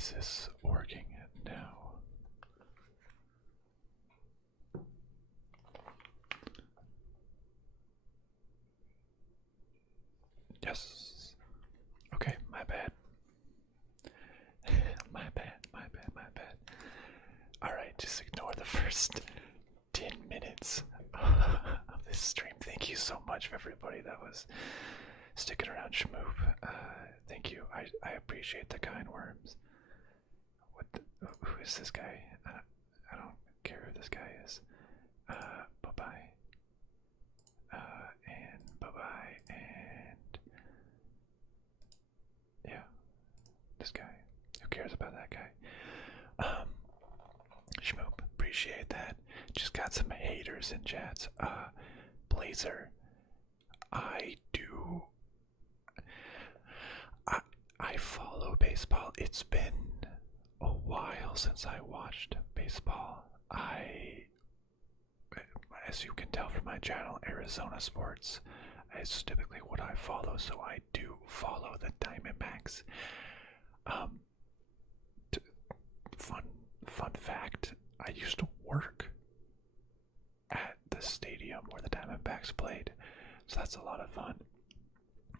is this working now? Yes. Okay, my bad. My bad. Alright, just ignore the first 10 minutes of this stream. Thank you so much for everybody that was sticking around, Shmoop. Thank you. I appreciate the kind words. Who is this guy? I don't care who this guy is. Bye-bye. And bye-bye, and yeah, this guy. Who cares about that guy? Shmoop, appreciate that. Just got some haters in chats. Blazer, I follow baseball. It's been a while since I watched baseball. As you can tell from my channel, Arizona Sports is typically what I follow, so I do follow the Diamondbacks. Fun fact, I used to work at the stadium where the Diamondbacks played, so that's a lot of fun.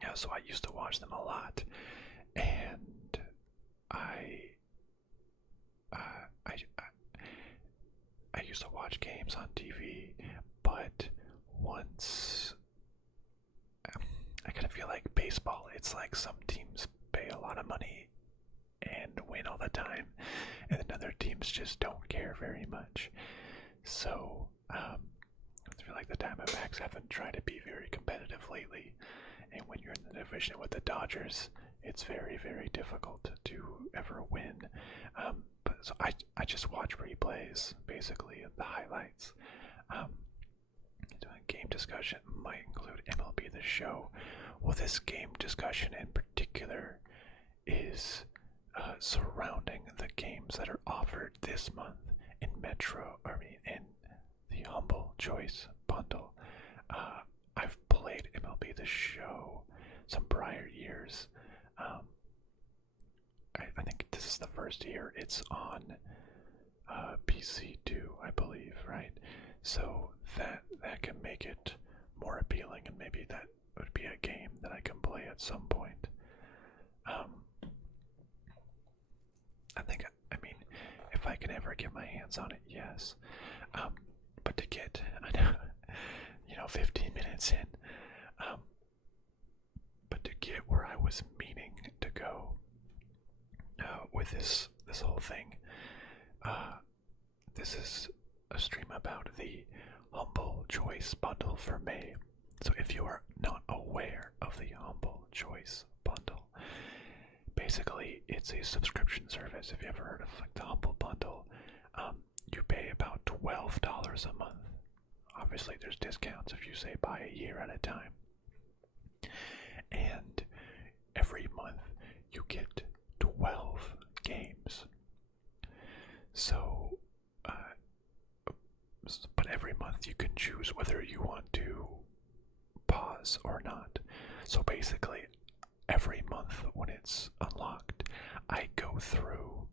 Yeah, so I used to watch them a lot, and I used to watch games on TV, but once I kind of feel like baseball, it's like some teams pay a lot of money and win all the time, and then other teams just don't care very much. So I feel like the Diamondbacks haven't tried to be very competitive lately, and when you're in the division with the Dodgers, it's very, very difficult to ever win. So I just watch replays, basically, the highlights. Doing game discussion might include MLB The Show. Well, this game discussion in particular is surrounding the games that are offered this month in in the Humble Choice bundle. I've played MLB The Show some prior years. I think this is the first year it's on PC too, I believe, right? So that can make it more appealing, and maybe that would be a game that I can play at some point. I mean, if I can ever get my hands on it, yes. But to get, I know, 15 minutes in, but to get where I was meaning to go with this whole thing, this is a stream about the Humble Choice bundle for May. So if you are not aware of the Humble Choice bundle, basically it's a subscription service. If you ever heard of like the Humble Bundle, you pay about $12 a month. Obviously there's discounts if you say buy a year at a time. And every month you get 12 games. So, but every month you can choose whether you want to pause or not. So basically, every month when it's unlocked, I go through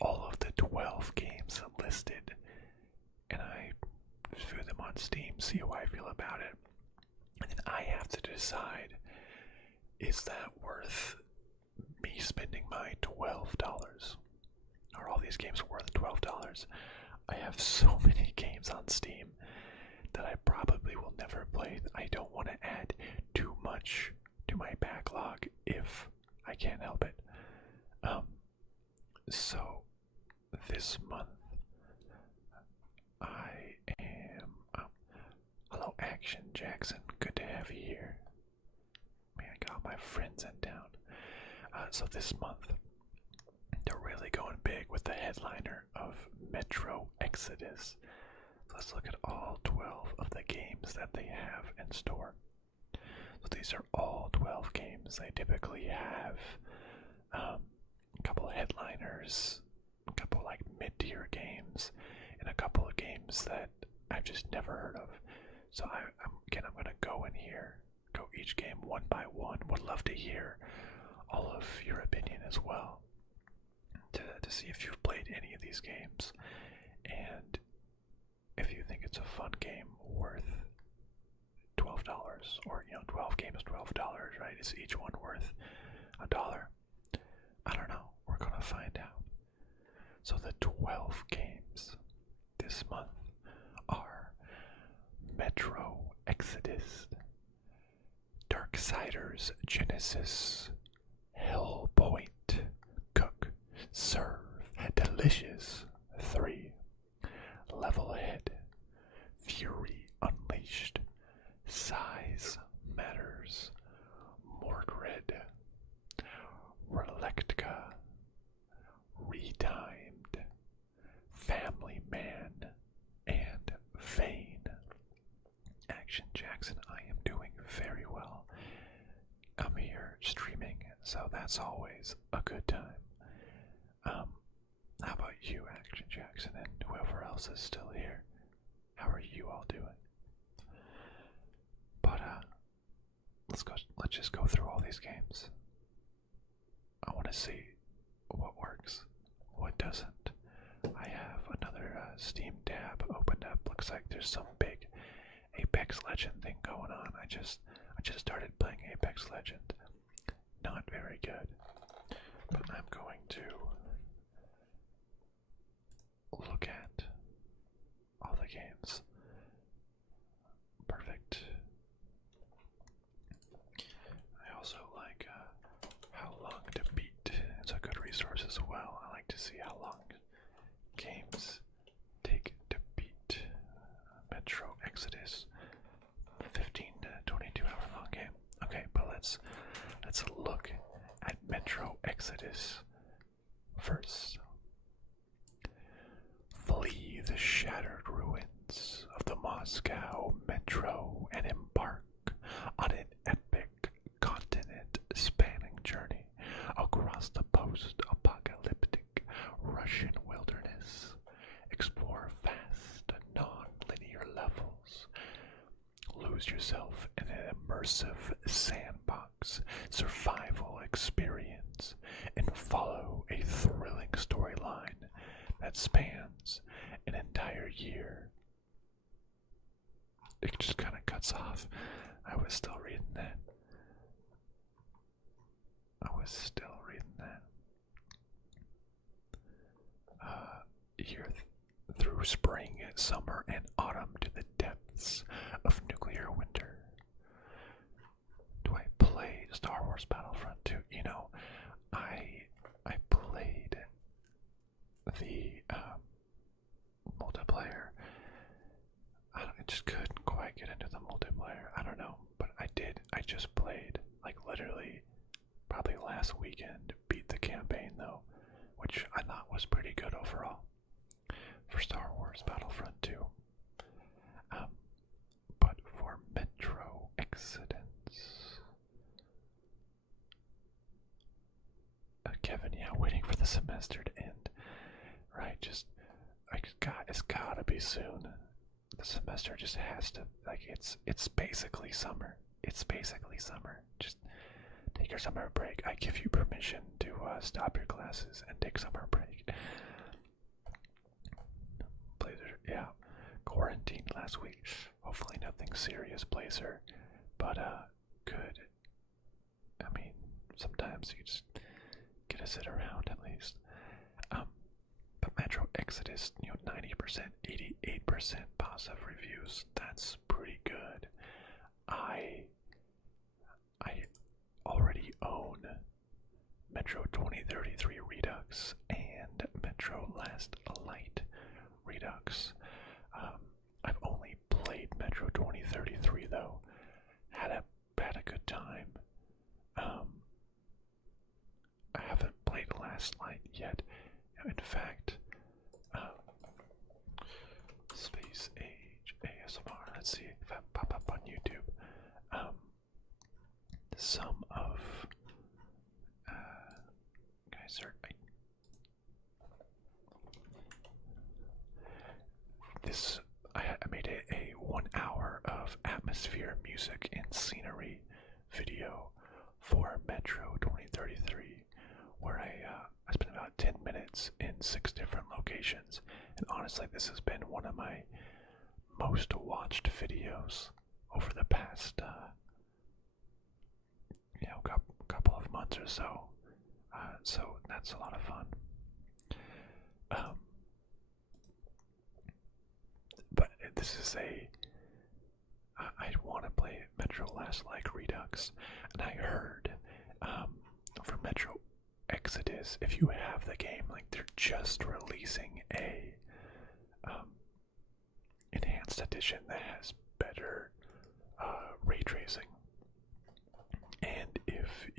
all of the 12 games listed, and I view them on Steam, see how I feel about it, and then I have to decide, is that worth me spending my $12? Are all these games worth $12? I have so many games on Steam that I probably will never play. I don't want to add too much to my backlog if I can't help it. So this month I am hello Action Jackson, good to have you here. Man, I got my friends in town. So this month they're really going big with the headliner of Metro Exodus. Let's look at all 12 of the games that they have in store. So these are all 12 games. They typically have a couple of headliners, a couple like mid-tier games, and a couple of games that I've just never heard of. So I'm going to go in here, go each game one by one. Would love to hear all of your opinion as well. to see if you've played any of these games, and if you think it's a fun game worth $12, or 12 games, $12, right? Is each one worth $1? I don't know. We're gonna find out. So the 12 games this month are Metro Exodus, Darksiders Genesis, Hellpoint, Cook, Serve, Delicious 3, Levelhead, Fury Unleashed, Size Matters, Morkredd, Relicta, Retimed, Family Man, and Vane. Action Jackson, I am doing very well. I'm here streaming, so that's always a good time. How about you, Action Jackson, and whoever else is still here? How are you all doing? But let's just go through all these games. I want to see what works, what doesn't. I have another Steam tab opened up. Looks like there's some big Apex Legend thing going on. I just started playing Apex Legend. Not very good. But I'm going to look at all the games. Perfect. I also like how long to beat. It's a good resource as well. I like to see how long games take to beat. Metro Exodus, 15 to 22 hour long game. Okay, but let's look at Metro Exodus first. Flee the shattered ruins of the Moscow Metro and embark on an epic continent-spanning journey across the post-apocalyptic Russian wilderness. Explore vast, non-linear levels. Lose yourself in an immersive sandbox survival experience and follow a thrilling storyline that spans an entire year. It just kind of cuts off. I was still reading that. Year through spring, summer, and autumn to the depths of nuclear winter. Do I play Star Wars Battlefront 2? I played the multiplayer. I just couldn't quite get into the multiplayer. I don't know, but I did. I just played, like, literally probably last weekend, beat the campaign though, which I thought was pretty good overall for Star Wars Battlefront 2. But for Metro Exodus, Kevin, yeah, waiting for the semester to end, right? It's gotta be soon. The semester just has to, like, it's basically summer. It's basically summer. Just take your summer break. I give you permission to stop your classes and take summer break. Blazer, yeah, quarantined last week. Hopefully nothing serious, Blazer, but good. I mean, sometimes you just get to sit around at least. But Metro Exodus, 90%, 88% positive reviews. That's pretty good. I already own Metro 2033 Redux and Metro Last Light Redux. I've only played Metro 2033 though. Had a good time. I haven't played Last Light yet. In fact, Space Age ASMR. Let's see if I pop up on YouTube. Some of guys are I made a 1 hour of atmosphere, music, and scenery video for Metro 2033, where I spent about 10 minutes in in 6 different locations. And honestly, this has been one of my most watched videos over the past, couple of months or so. So that's a lot of fun. But this is I want to play Metro Last Like Redux, and I heard for Metro Exodus, if you have the game, like they're just releasing a enhanced edition that has better ray tracing. And if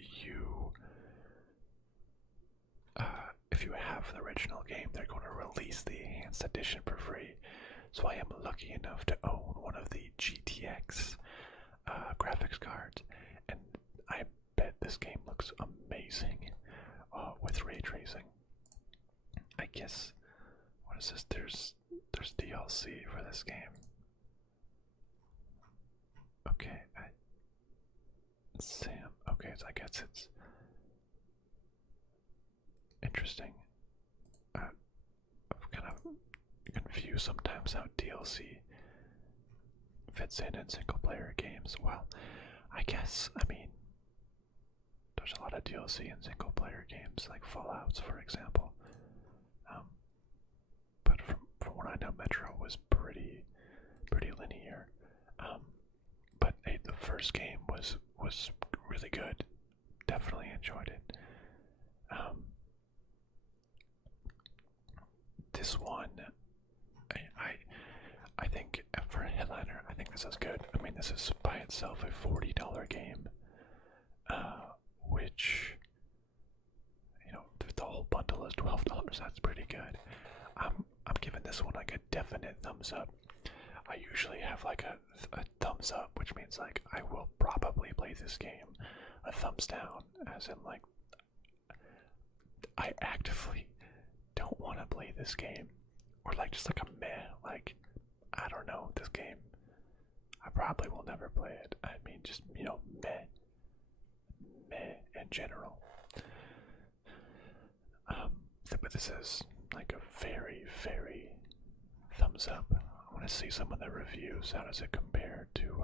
you have the original game, they're going to release the enhanced edition for free. So I am lucky enough to own one of the GTX graphics cards, and I bet this game looks amazing with ray tracing. I guess, what is this? There's DLC for this game. Okay, Sam. Okay, so I guess it's interesting. I'm kind of confused sometimes how DLC fits in single player games. Well, I mean, there's a lot of DLC in single player games, like Fallouts, for example. But from what I know, Metro was pretty linear. But hey, the first game was really good. Definitely enjoyed it. This one, I think for a headliner, I think this is good. I mean, this is by itself a $40 game, which, the whole bundle is $12. That's pretty good. I'm giving this one like a definite thumbs up. I usually have like a thumbs up, which means like I will probably play this game. A thumbs down, as in like I actively don't want to play this game, or like just like a meh, like I don't know, this game I probably will never play it. I mean, just meh in general. But this is like a very thumbs up. I want to see some of the reviews. How does it compare to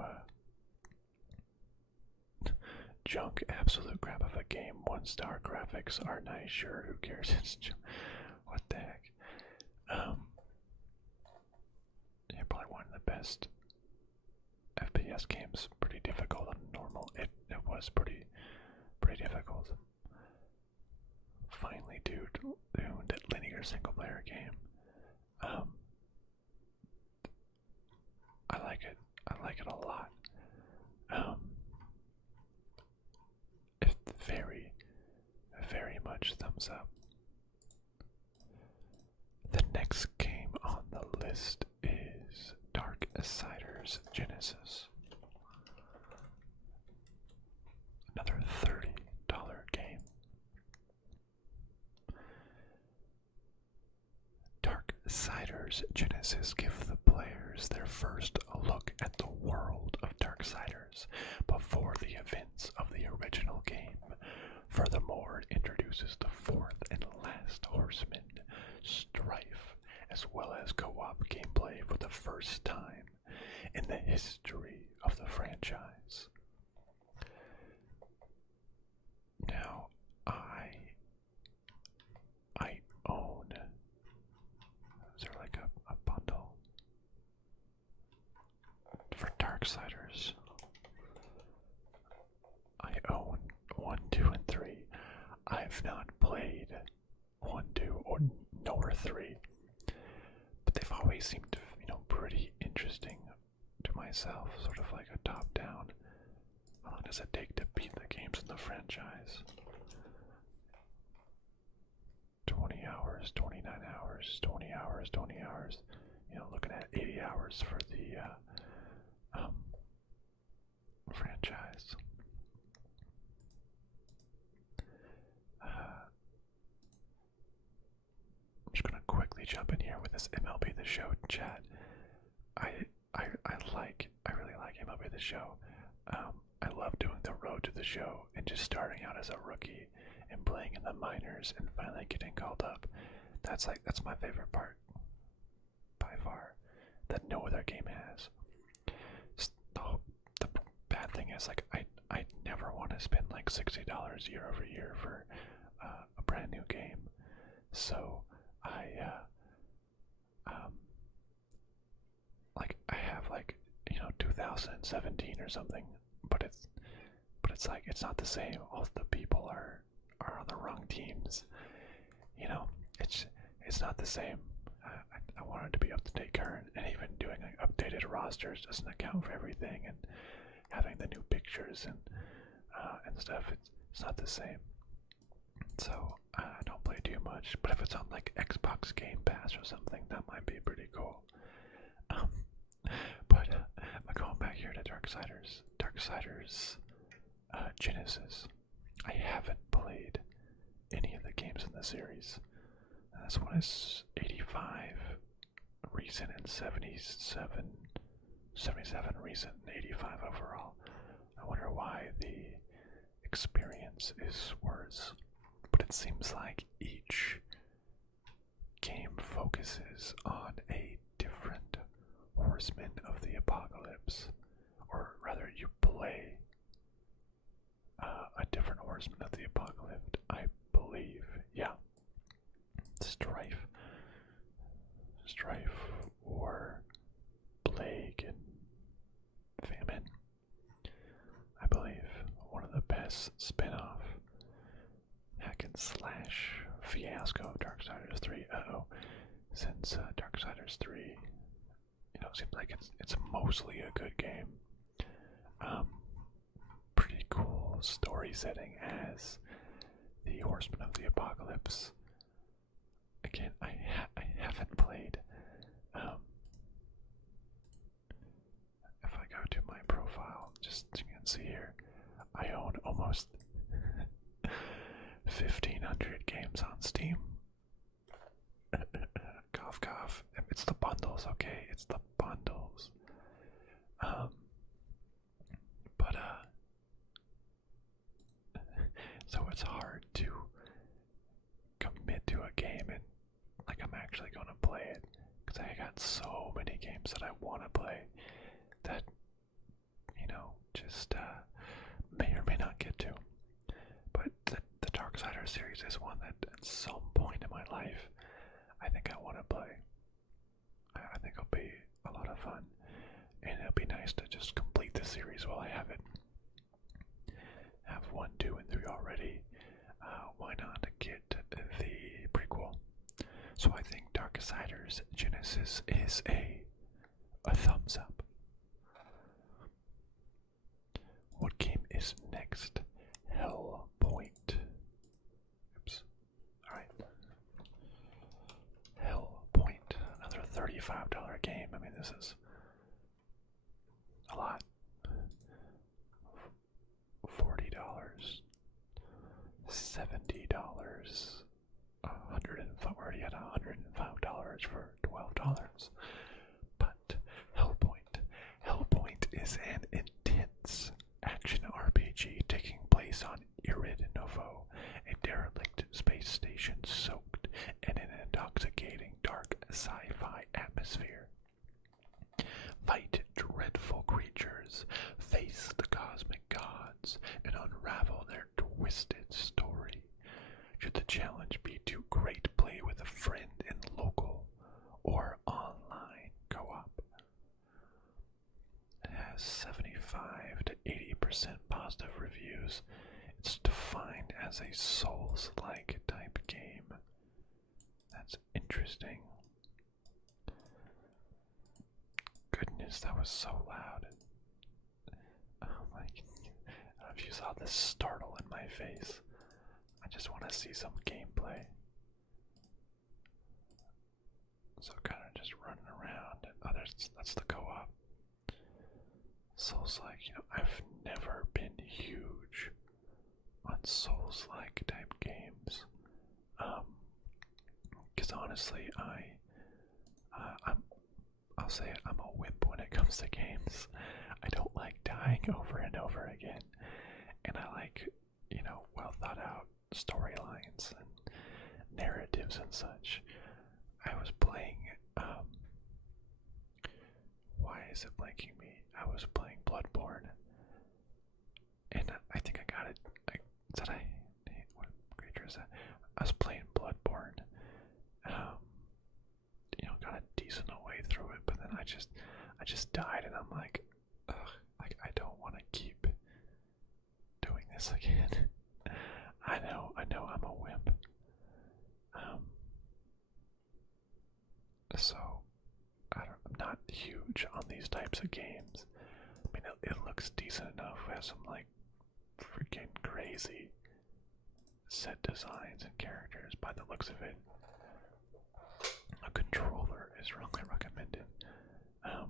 junk, absolute crap of a game? 1-star graphics are nice, sure, who cares? It's what the heck? Yeah, probably one of the best FPS games. Pretty difficult on normal. It was pretty difficult. Finally, dude, that linear single player game. I like it. I like it a lot. It's very much thumbs up. The next game on the list is Darksiders Genesis. Another $30 game. Darksiders Genesis give the players their first look at the world of Darksiders before the events of the original game. Furthermore, it introduces the fourth and last horseman, Strife, as well as co-op gameplay for the first time in the history of the franchise. Now, I own, is there like a bundle for Darksiders? I own 1, 2, and 3. I've not played 1, 2, or nor 3, but they've always seemed, pretty interesting to myself. Sort of like a top-down. How long does it take to beat the games in the franchise? 20 hours, 29 hours, 20 hours, 20 hours. Looking at 80 hours for the franchise. I'm just gonna quickly jump in here with this MLB The Show chat. I really like MLB The Show. I love doing the road to the show and just starting out as a rookie and playing in the minors and finally getting called up. That's my favorite part by far that no other game has. The bad thing is like I never want to spend like $60 year over year for a brand new game, so I like I have like 2017 or something, but it's like it's not the same. All the people are on the wrong teams. It's not the same. I wanted to be up to date current, and even doing like updated rosters doesn't account for everything, and having the new pictures and stuff. It's not the same. So I don't play too much. But if it's on like Xbox Game Pass or something, that might be pretty cool. But going back here to Darksiders Genesis. I haven't played any of the games in the series. This one is 85 recent and 77 recent and 85 overall. I wonder why the experience is worse. But it seems like each game focuses on a different horseman of the apocalypse. Or rather, you play a different horseman of the apocalypse, I believe. Yeah. Strife, War, Plague, and Famine. I believe one of the best spin-off hack and slash fiasco of Darksiders 3. Since Darksiders 3, seems like it's mostly a good game. Pretty cool story setting as the Horseman of the Apocalypse. Again, I haven't played. If I go to my profile, just so you can see here, I own almost 1,500 games on Steam. Cough, cough. It's the bundles, okay? It's the bundles. So it's hard to commit to a game and like I'm actually going to play it because I got so many games that I want to play that just may or may not get to. But the Darksiders series is one that at some point in my life I think I want to play. I think it'll be a lot of fun, and it'll be nice to just complete the series while I have it. Have 1, 2, and 3 already. Why not get the prequel? So I think Darksiders Genesis is a thumbs up. What game is next? Hellpoint. Oops. Alright. Hellpoint. Another $35 game. I mean, this is a lot. $40, $70, we're already at $105 for $12. But Hellpoint is an intense action RPG taking place on Irid Novo, a derelict space station soaked in an intoxicating dark sci-fi atmosphere. Fight dreadful creatures, face the cosmic gods, and unravel their twisted story. Should the challenge be too great, play with a friend in local or online co-op. It has 75 to 80% positive reviews. It's defined as a Souls-like type game. That's interesting. Goodness, that was so loud. Oh my, I don't know if you saw the startle in my face. I just want to see some gameplay. So kind of just running around. Oh, that's the co-op. Souls-like, I've never been huge on Souls-like type games. Because honestly, I'll say it, I'm a wimp when it comes to games. I don't like dying over and over again. And I like, well thought out storylines and narratives and such. is it blanking me? I was playing Bloodborne, and I think I got it. What creature is that? I was playing Bloodborne. Got a decent way through it, but then I just died, and I'm like, ugh, like I don't want to keep doing this again. I know, I'm a wimp. So I'm not huge on these types of games. I mean, it looks decent enough. It has some like freaking crazy set designs and characters by the looks of it. A controller is strongly recommended. A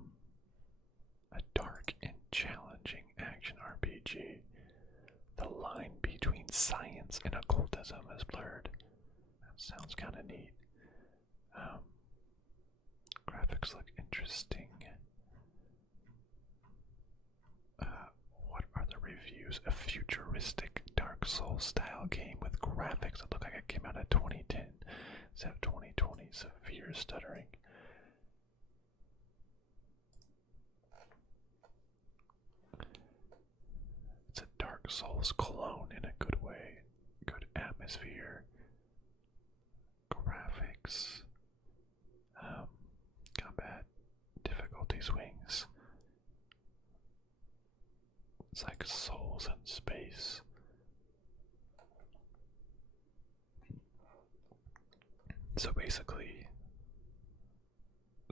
dark and challenging action RPG. The line between science and occultism is blurred. That sounds kind of neat. Graphics look interesting. What are the reviews? A futuristic Dark Souls style game with graphics that look like it came out in 2010 instead of 2020. Severe stuttering. It's a Dark Souls clone in a good way. Good atmosphere. Graphics. Combat. Difficulty swings. It's like Souls in space. So basically,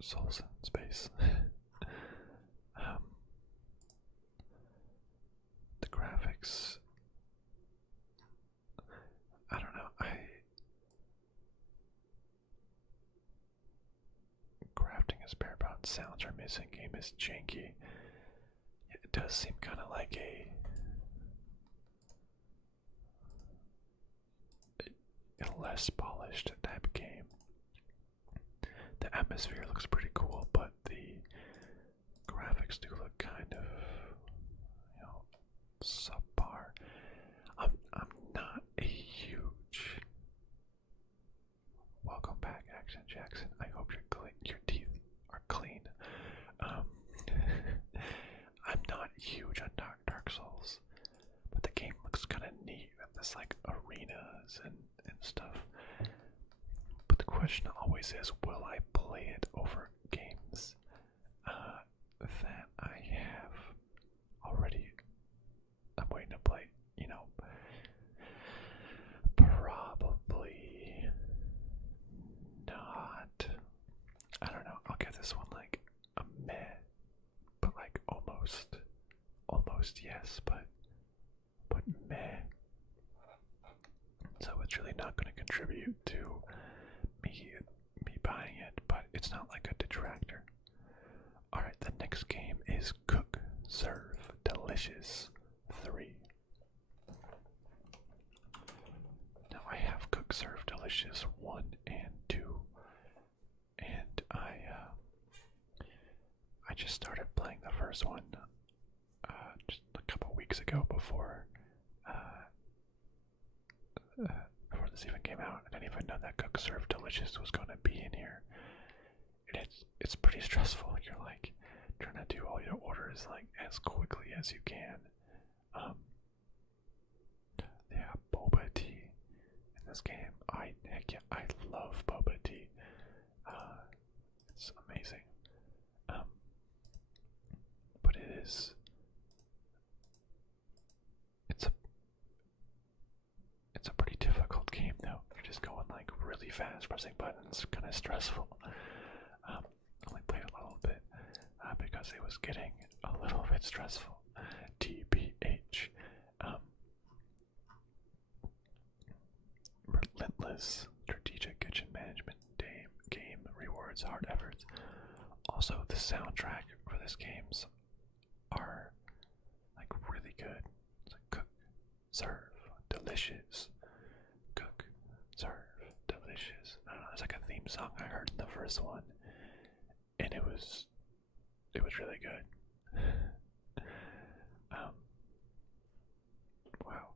Souls in space. The graphics, I don't know. Crafting is bare bones. Sounds are missing. Game is janky. It does seem kind of like a less polished type of game. The atmosphere looks pretty cool, but the graphics do look kind of, subpar. I'm not a huge. Welcome back, Action Jackson. I hope your teeth are clean. I'm not huge on Dark Souls, but the game looks kind of neat. There's like arenas and stuff. But the question always is, will I play it over games that I have already? I'm waiting to play, probably not. I don't know. I'll give this one like a meh, but like almost yes, but meh. So it's really not going to contribute to me buying it, but it's not like a detractor. Alright, the next game is Cook, Serve, Delicious 3. Now I have Cook, Serve, Delicious 1 and 2, and I just started playing the first one just a couple weeks ago before this even came out. I didn't even know that Cook Serve Delicious was going to be in here. And it's pretty stressful. You're like trying to do all your orders like as quickly as you can. Yeah, boba tea in this game. Heck yeah, I love boba tea. It's amazing. But it's a pretty difficult game though. You're just going like really fast, pressing buttons, kind of stressful. Only played a little bit because it was getting a little bit stressful. TBH. Relentless strategic kitchen management game rewards hard efforts. Also, the soundtrack for this games are like really good. It's like cook, serve, delicious. Cook, serve, delicious. I don't know, there's like a theme song I heard in the first one, and it was really good. Wow,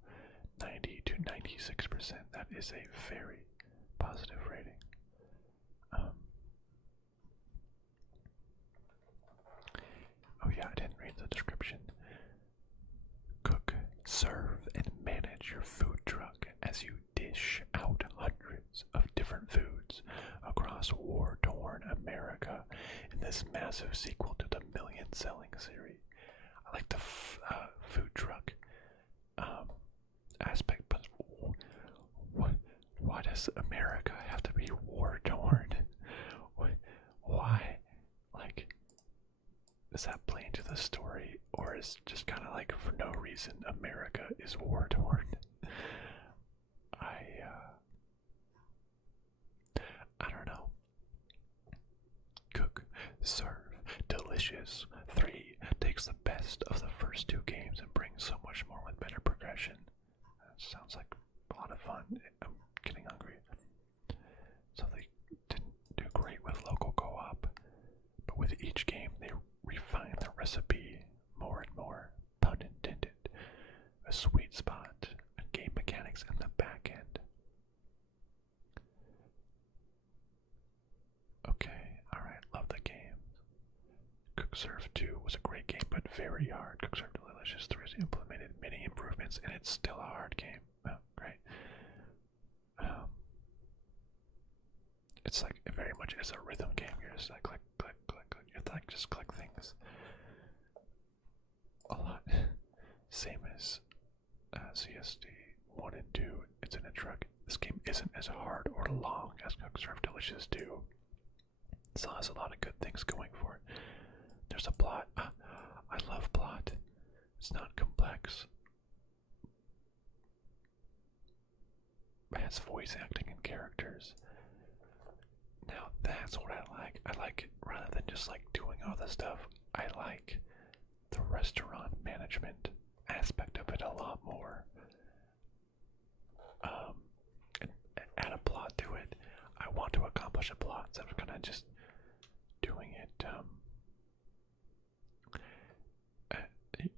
90 to 96%. That is a very positive rating. your food truck as you dish out hundreds of different foods across war-torn America in this massive sequel to the million-selling series. I like the food truck aspect, but why does America have to be war-torn? Why? Like, does that play into the story, or is just kind of like for no reason America is war-torn? I don't know. Cook, serve, delicious. 3 takes the best of the first 2 games and brings so much more with better progression. That sounds like a lot of fun. I'm getting hungry. So they didn't do great with local co-op, but with each game they refine the recipe more and more, pun intended. A sweet spot and game mechanics in the back end. Okay, alright, love the game. Cook Serve 2 was a great game, but very hard. Cook Serve Delicious 3 has implemented many improvements, and it's still a hard game. Oh, great. It's like, it very much is a rhythm game. You're just like, click, click, click, click. You have to like just click things a lot. Same as CSD 1 and 2. It's in a truck. This game isn't as hard or long as Cook Serve Delicious 2. It still has a lot of good things going for it. There's a plot. I love plot. It's not complex. It has voice acting and characters. Now that's what I like. I like it rather than just like doing all this stuff. I like the restaurant management aspect of it a lot more. And add a plot to it. I want to accomplish a plot instead of kind of just doing it,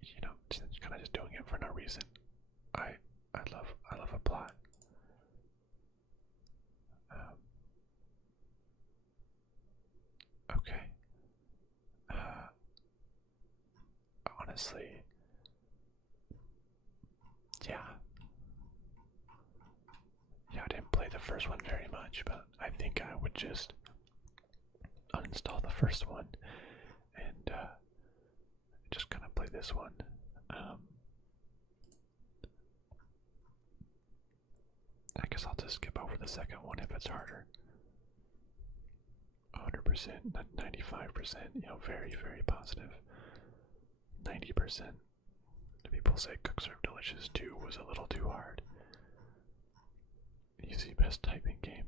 you know, kind of just doing it for no reason. I love a plot. Okay. Honestly, yeah. Yeah, I didn't play the first one very much, but I think I would just uninstall the first one and just kind of play this one. I guess I'll just skip over the second one if it's harder. 100%, 95%, you know, very, very positive. 90%. People say Cook Serve Delicious 2 was a little too hard. Easy best typing game.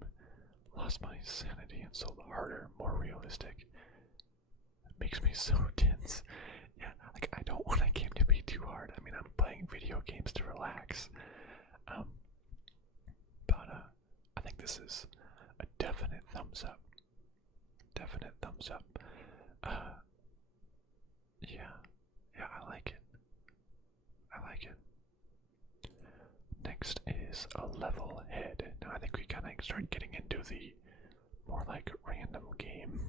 Lost my sanity and so harder, more realistic. It makes me so tense. Yeah, like I don't want a game to be too hard. I mean, I'm playing video games to relax. But I think this is a definite thumbs up. Definite thumbs up. Yeah, I like it. I like it. Next is a Levelhead. Now I think we kind of start getting into the more like random game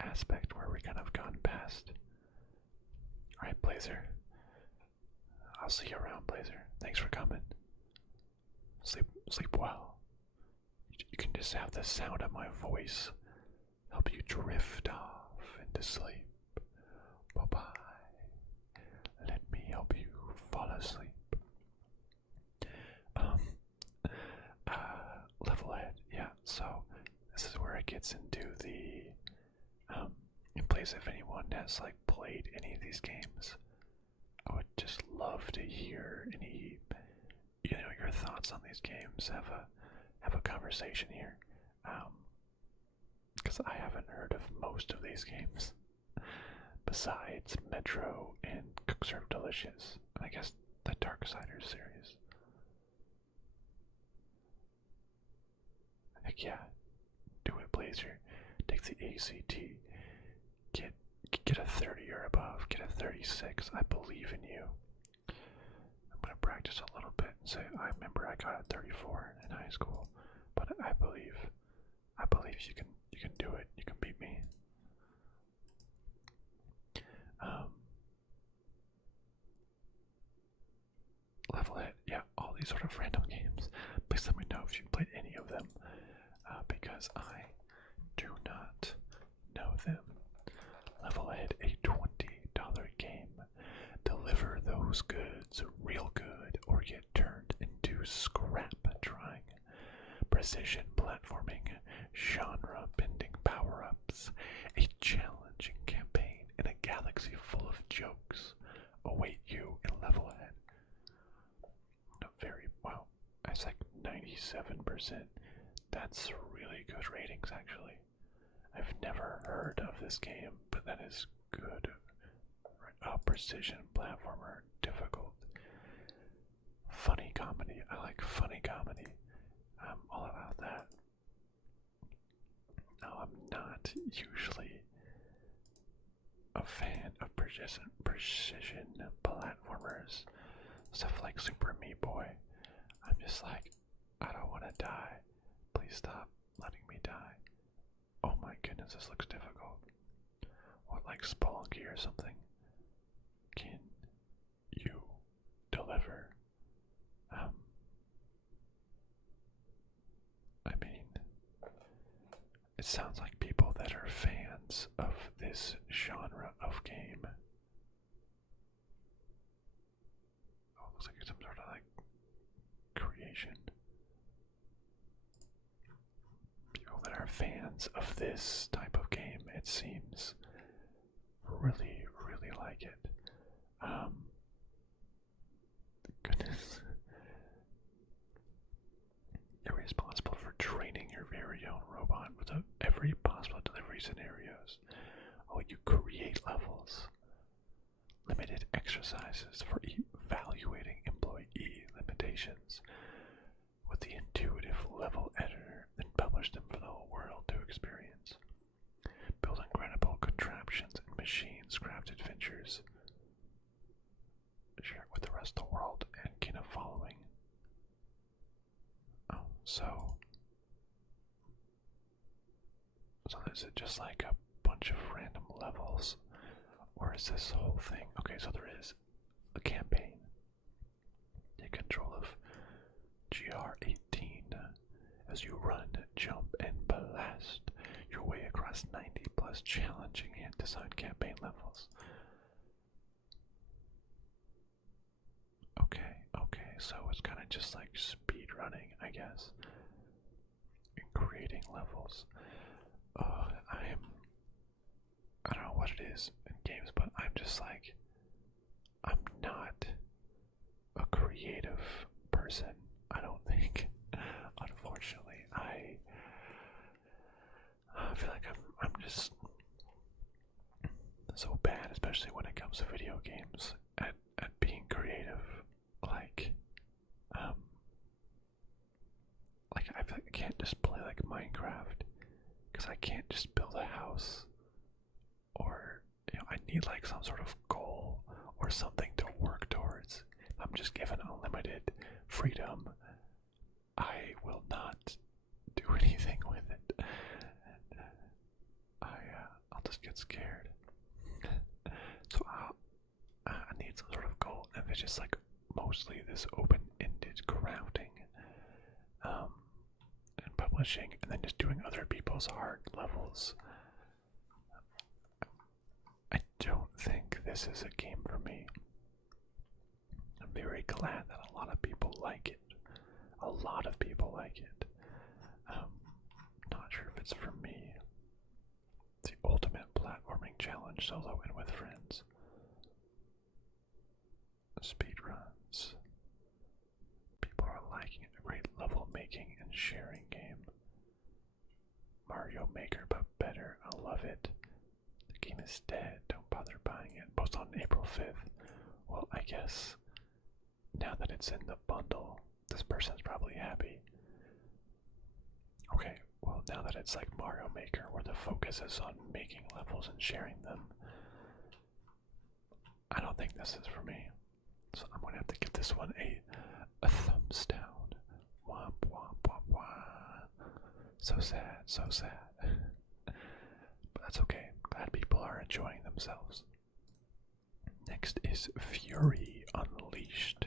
aspect where we kind of gone past. Alright, Blazer. I'll see you around, Blazer. Thanks for coming. Sleep well. You can just have the sound of my voice help you drift off into sleep. Bye-bye. Let me help you fall asleep. Levelhead, yeah, so this is where it gets into the in place if anyone has like played any of these games. I would just love to hear any, you know, your thoughts on these games. Have a conversation here, because I haven't heard of most of these games besides Metro and Cook Serve Delicious, and I guess the Darksiders series. Heck yeah, do it, Blazer. Take the ACT. Get a 30 or above. Get a 36. I believe in you. I'm gonna practice a little bit and say I remember I got a 34 in high school, but I believe you can do it. You can beat me. Levelhead, yeah, all these sort of random games. Please let me know if you played any of them, because I do not know them. Levelhead, a $20 game. Deliver those goods real good or get turned into scrap trying. Precision platforming, genre-bending power-ups, a challenging campaign in a galaxy full of jokes await you in Levelhead. Very well. That's like 97%. That's really good ratings, actually. I've never heard of this game, but that is good. Precision platformer, difficult. Funny comedy. I like funny comedy. I'm all about that. Now, I'm not usually a fan of precision platformers. Stuff like Super Meat Boy. I'm just like, I don't want to die. Please stop letting me die. Oh my goodness, this looks difficult. What, like Spelunky or something? Can you deliver? I mean, it sounds like people that are fans of this genre of game. Oh, looks like some sort of like creation. People that are fans of this type of game, it seems, really, really like it. Goodness. You're responsible for training your very own robot with every possible delivery scenarios. Oh, you create levels. Limited exercises for evaluating employee limitations. With the intuitive level editor, then publish them for the whole world to experience. Build incredible contraptions and machines, craft adventures. Share it with the rest of the world and gain a following. Oh, so is it just like a bunch of random levels? Or is this whole thing? Okay, so there is a campaign. Take control of GR18 as you run, jump, and blast your way across 90 plus challenging and designed campaign levels. Okay, so it's kind of just like speed running, I guess, and creating levels. I don't know what it is in games, but I'm just like, I'm not a creative person, I don't think. Unfortunately, I feel like I'm just so bad, especially when it comes to video games, at being creative. Like I feel like I can't just play like Minecraft, because I can't just build a house, or I need like some sort of goal or something to work towards. I'm just given unlimited freedom. I will not do anything with it. I'll just get scared. So I need some sort of goal. If it's just like mostly this open-ended crafting, and publishing, and then just doing other people's hard levels, I don't think this is a game for me. I'm very glad that a lot of people like it. A lot of people like it. Not sure if it's for me. The ultimate platforming challenge, solo and with friends. Speedruns. People are liking it. A great level making and sharing game. Mario Maker, but better. I love it. The game is dead. Don't bother buying it. Post on April 5th. Well, I guess now that it's in the bundle, this person's probably happy. Okay, well, now that it's like Mario Maker, where the focus is on making levels and sharing them, I don't think this is for me. So I'm gonna have to give this one a thumbs down. Womp womp womp womp. So sad, so sad. But that's okay. Glad people are enjoying themselves. Next is Fury Unleashed.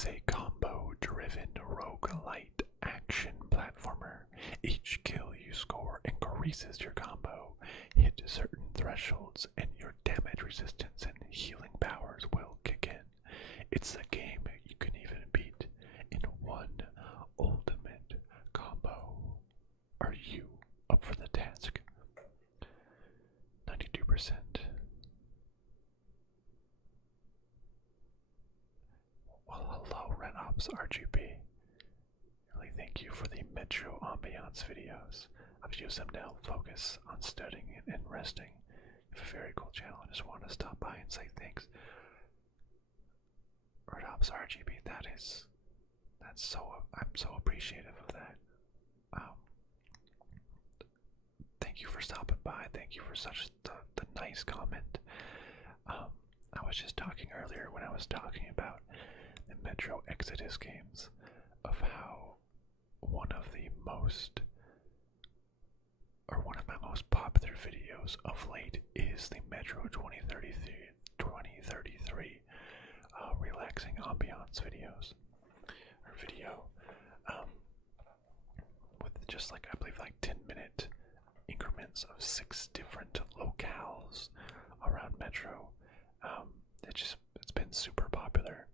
is a combo-driven roguelite action platformer. Each kill you score increases your combo, hit certain thresholds, and your damage resistance and healing powers will kick in. It's a game you can even beat in one ultimate combo. Are you up for the task? 92%. Well, hello, Retimed RGB. Really thank you for the Metro Ambiance videos. I've used them to help focus on studying and resting. You have a very cool channel. I just want to stop by and say thanks. Retimed RGB, I'm so appreciative of that. Thank you for stopping by. Thank you for such the nice comment. I was just talking earlier when I was talking about the Metro Exodus games of how one of my most popular videos of late is the Metro 2033 relaxing ambiance videos or video with just like I believe like 10-minute increments of 6 different locales around Metro. It's been super popular,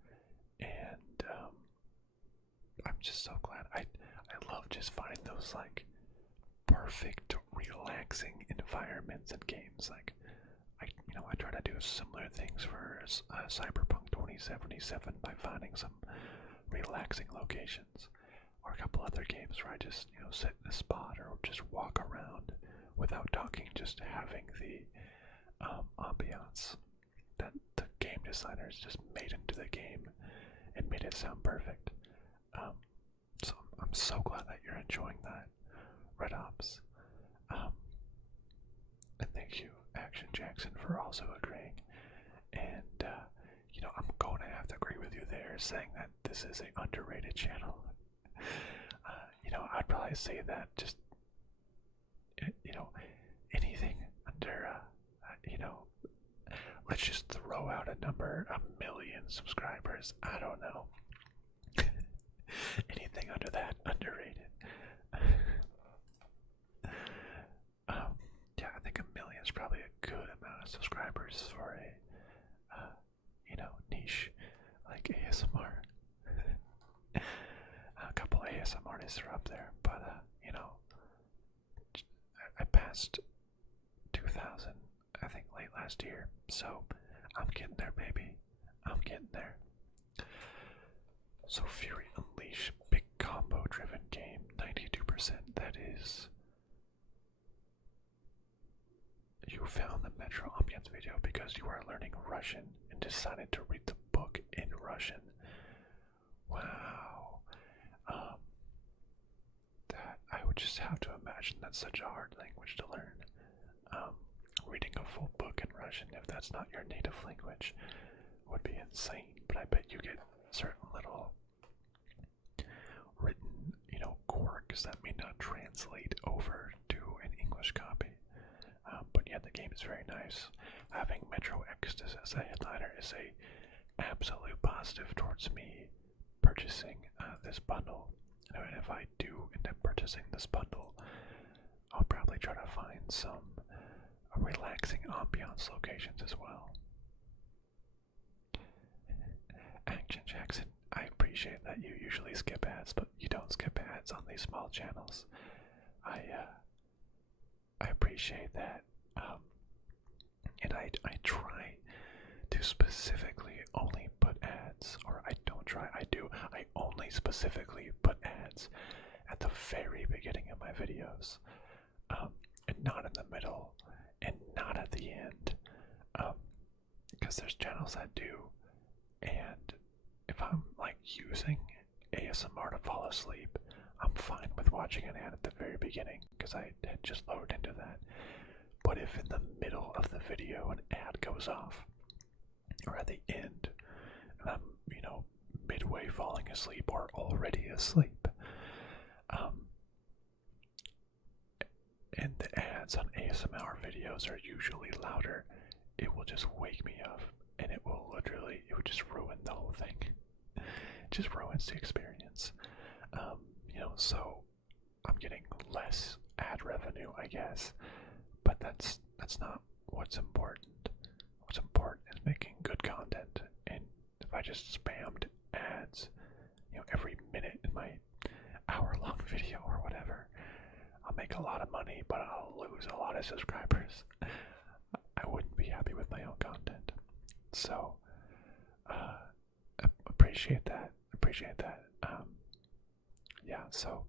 and I'm just so glad. I love just finding those like perfect relaxing environments and games. Like I try to do similar things for Cyberpunk 2077 by finding some relaxing locations, or a couple other games where I just sit in a spot or just walk around without talking, just having the ambiance that the game designers just made into the game and made it sound perfect. So I'm so glad that you're enjoying that, Red Ops. And thank you, Action Jackson, for also agreeing. And I'm going to have to agree with you there, saying that this is an underrated channel. I'd probably say that just anything under let's just throw out a number, 1 million subscribers. I don't know. Anything under that, underrated. Yeah, I think 1 million is probably a good amount of subscribers for a niche like ASMR. A couple ASMR artists are up there, but I passed 2,000 I think late last year, so I'm getting there, baby. I'm getting there. So Fury Unleashed, big combo driven game, 92%. That is, you found the Metro Ambiance video because you are learning Russian and decided to read the book in Russian. Wow. That I would just have to imagine that's such a hard language to learn. Reading a full book in Russian, if that's not your native language, would be insane. But I bet you get certain little written, quirks that may not translate over to an English copy. But yeah, the game is very nice. Having Metro Exodus as a headliner is a absolute positive towards me purchasing this bundle. And if I do end up purchasing this bundle, I'll probably try to find some relaxing ambiance locations as well. Action Jackson, I appreciate that you usually skip ads, but you don't skip ads on these small channels. I appreciate that, and I try to specifically only put ads, or I don't try, I do. I only specifically put ads at the very beginning of my videos, and not in the middle, and not at the end, because there's channels that do, and if I'm like using ASMR to fall asleep, I'm fine with watching an ad at the very beginning because I had just loaded into that. But if in the middle of the video an ad goes off, or at the end, and I'm midway falling asleep or already asleep, and the ads on ASMR videos are usually louder, it will just wake me up, and it would just ruin the whole thing. It just ruins the experience. You know, so I'm getting less ad revenue, I guess, but that's not what's important. What's important is making good content, and if I just spammed ads, you know, every minute in my hour-long video or whatever, I'll make a lot of money, but I'll lose a lot of subscribers. I wouldn't be happy with my own content. So, appreciate that. Yeah, so,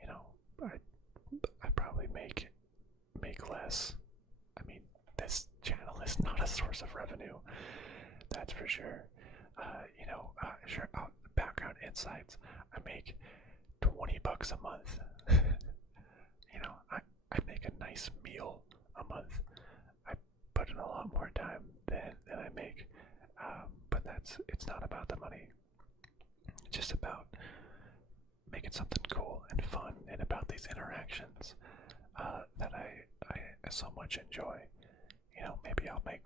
you know, I probably make less. I mean, this channel is not a source of revenue, that's for sure. You know, sure, background insights, I make $20 a month. You know, I make a nice meal a month. I put in a lot more time than I make, but it's not about the money. It's just about making something cool and fun, and about these interactions that I so much enjoy. You know, maybe I'll make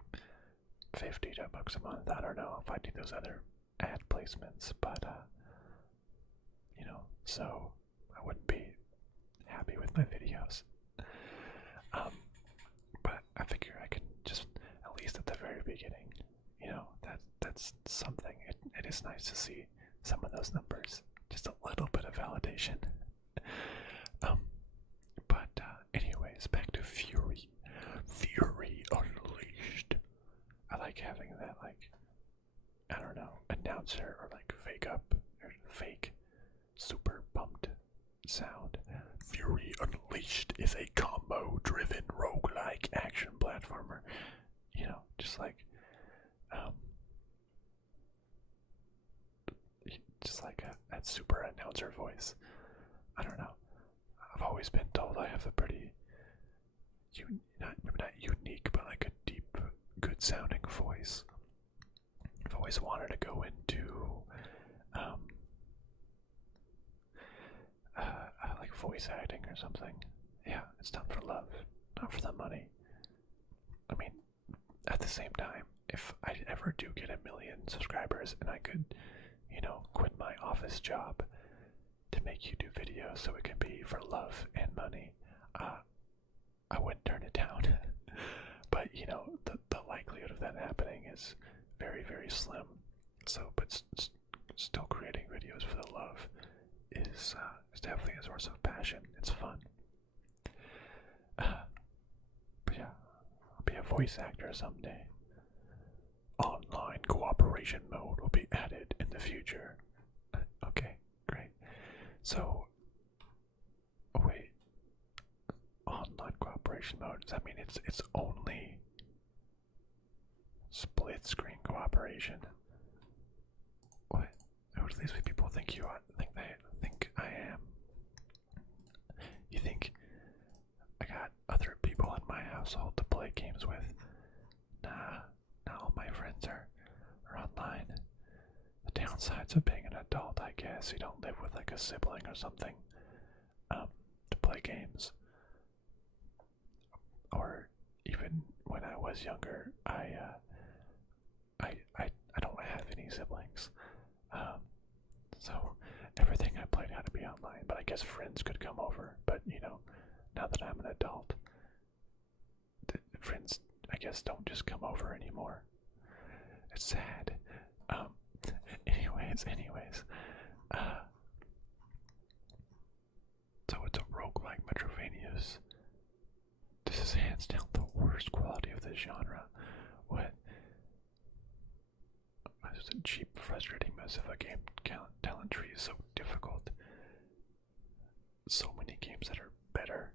$50 a month. I don't know if I do those other ad placements, but you know, so I wouldn't be happy with my videos. But I figure I can just, at least at the very beginning, you know, that's something. It is nice to see some of those numbers, just a little bit of validation. But anyways, back to Fury Unleashed. I like having that, like, I don't know, announcer or like fake super pumped sound. Fury Unleashed is a combo-driven roguelike action platformer. You know, just like that super announcer voice. I don't know. I've always been told I have a pretty not unique, but like a deep, good sounding voice. I've always wanted to go into like voice acting or something. Yeah, it's done for love, not for the money. I mean, at the same time, if I ever do get 1 million subscribers and I could, you know, quit my office job to make YouTube videos so it can be for love and money, I wouldn't turn it down. But, you know, the likelihood of that happening is very, very slim. So, but still creating videos for the love is definitely a source of passion. It's fun. But yeah, I'll be a voice actor someday. Online cooperation mode will be added in the future. Okay, great. So, wait, online cooperation mode, does that mean it's only split screen cooperation? What? Who do these people think you are? Think I am? You think I got other people in my household to play games with? Nah, not all my friends are online. The downsides of being an adult, I guess, you don't live with like a sibling or something to play games. Or even when I was younger, I don't have any siblings. So everything I played had to be online, but I guess friends could come over. But, you know, now that I'm an adult, friends, I guess, don't just come over anymore. It's sad. Anyways, so it's a roguelike Metroidvanias. This is hands down the worst quality of this genre. What? It's a cheap, frustrating mess of a game. Talent tree is so difficult. So many games that are better.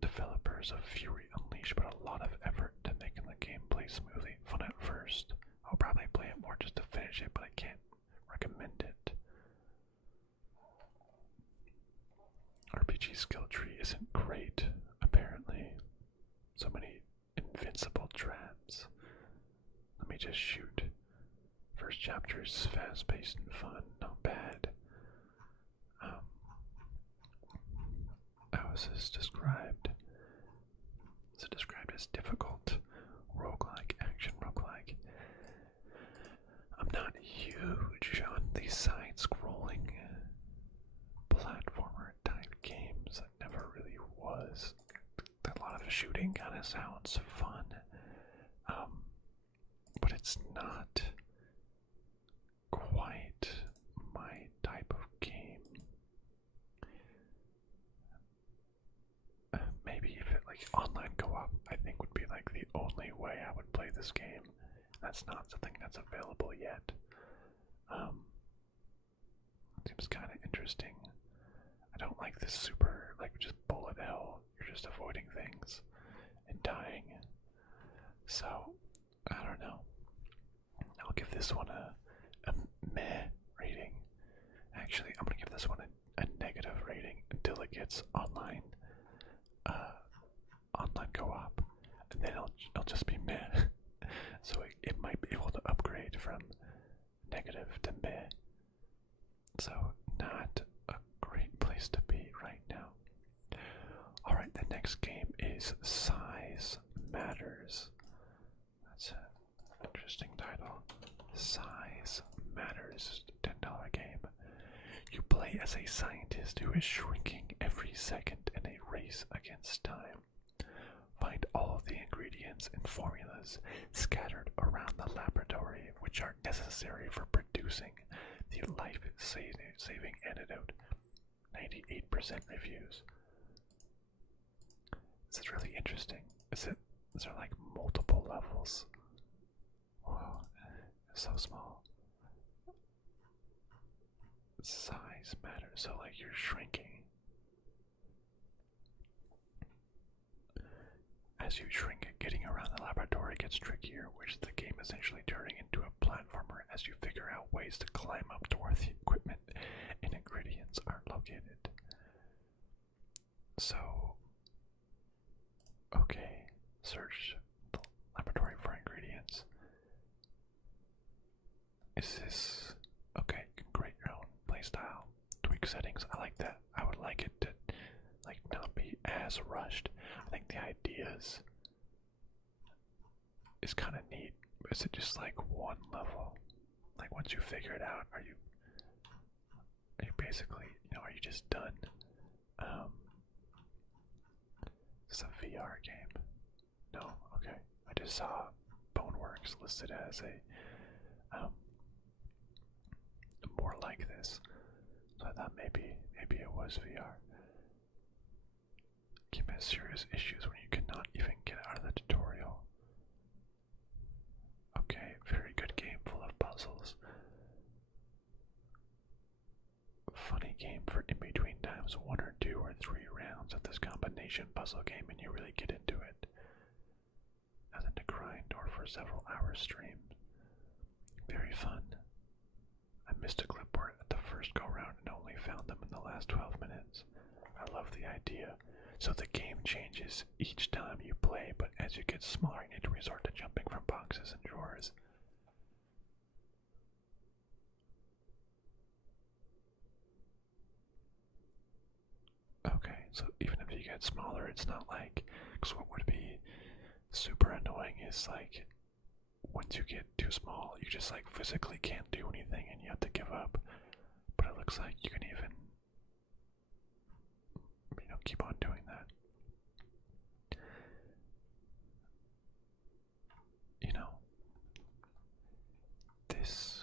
Developers of Fury Unleashed put a lot of effort to making the game play smoothly. Fun at first. I'll probably play it more just to finish it, but I can't recommend it. RPG skill tree isn't great, apparently. So many invincible traps. Let me just shoot. First chapter is fast-paced and fun, not bad. How is this described? Is it described as difficult? Roguelike, action roguelike. shooting kind of sounds fun, but it's not quite my type of game. Maybe if it like online co-op, I think would be like the only way I would play this game. That's not something that's available yet. Seems kind of interesting. I don't like this super, like, just bullet hell. You're just avoiding things and dying. So, I don't know. I'll give this one a meh rating. Actually, I'm gonna give this one a negative rating until it gets online co-op, and then it'll just be meh. So it might be able to upgrade from negative to meh. So not a great place to be right now. Alright, the next game is Size Matters. That's an interesting title. Size Matters, $10 game. You play as a scientist who is shrinking every second in a race against time. Find all of the ingredients and formulas scattered around the laboratory which are necessary for producing the life-saving antidote. 98% reviews. This is really interesting. Is there like multiple levels? Wow, it's so small. Size matters, so like you're shrinking. As you shrink, getting around the laboratory gets trickier, which the game essentially turning into a platformer as you figure out ways to climb up to where the equipment and ingredients are located. So, okay, search the laboratory for ingredients. Is this okay? You can create your own playstyle, tweak settings. I like that. I would like it to like not be as rushed. I think the ideas is kind of neat. Is it just like one level? Like once you figure it out, are you basically, are you just done? It's a VR game. No, okay. I just saw Boneworks listed as a more like this. So I thought maybe it was VR. Game has serious issues when you cannot even get out of the tutorial. Okay, very good game full of puzzles. Funny game for in between times, 1 or 2 or 3 rounds of this combination puzzle game and you really get into it. Nothing to grind or for several hours stream. Very fun. I missed a clipboard at the first go round and only found them in the last 12 minutes. I love the idea. So the game changes each time you play, but as you get smaller you need to resort to jumping from boxes and drawers. Okay, so even if you get smaller, it's not like, because what would be super annoying is like, once you get too small, you just like physically can't do anything and you have to give up. But it looks like you can even, keep on doing that. This,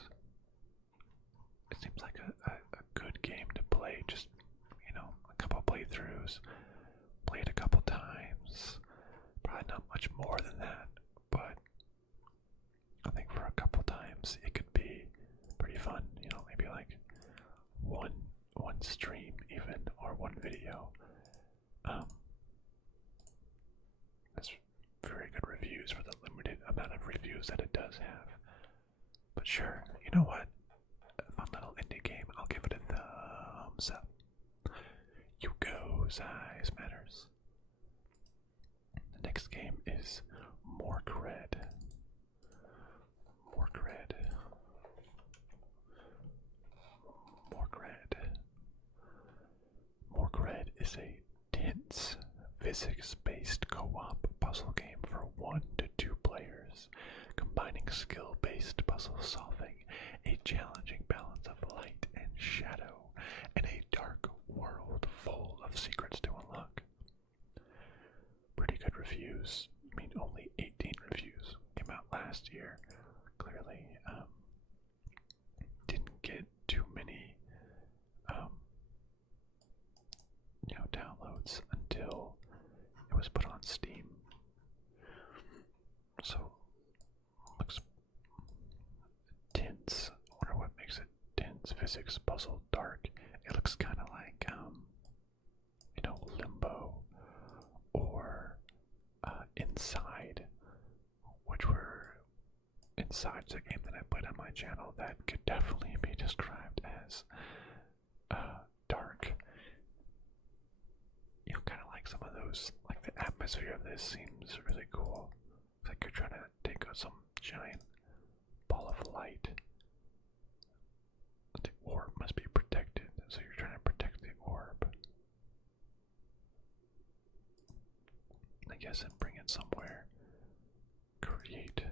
it seems like a good game to play, just, a couple playthroughs, played a couple times, probably not much more than that, but I think for a couple times it could be pretty fun, maybe like one stream even, or one video. That's very good reviews for the limited amount of reviews that it does have. But sure, you know what? A fun little indie game, I'll give it a thumbs up. You go, Size Matters. The next game is Morkredd. Morkredd. Morkredd is a tense, physics-based co-op puzzle game for 1 to 2 players, combining skill-based puzzle solving, a challenging balance of light and shadow, and a dark world full of secrets to unlock. Pretty good reviews. I mean, only 18 reviews came out last year. Clearly, didn't get too many, downloads until it was put on Steam. So, looks tense. I wonder what makes it tense. Physics, puzzle, dark. It looks kind of like, Limbo or Inside, which were Inside's a game that I played on my channel that could definitely be described as dark. Kind of like some of those, like the atmosphere of this seems really cool. It's like you're trying to take out some giant ball of light. The orb must be protected, so you're trying to protect the orb. I guess and bring it somewhere. Create.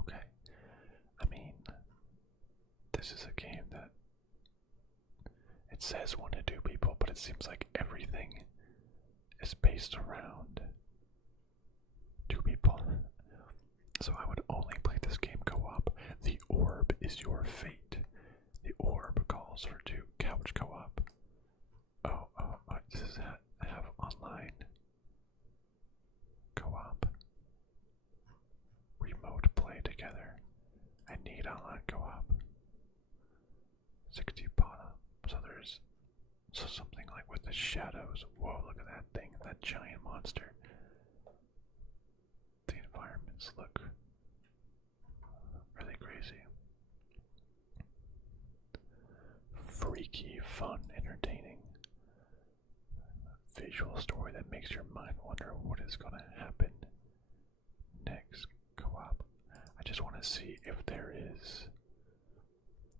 Okay. I mean, this is a game that it says 1 to 2 people, but it seems like everything is based around 2 people. So I would only play this game co-op. The orb is your fate. The orb calls for 2 couch co-op. Does this have online co-op? Remote play together. I need online co-op. 60 bottom. So something like with the shadows. Whoa, look at that thing, that giant monster. The environments look really crazy. Freaky, fun, entertaining. Visual story that makes your mind wonder what is going to happen next. Co-op. I just want to see if there is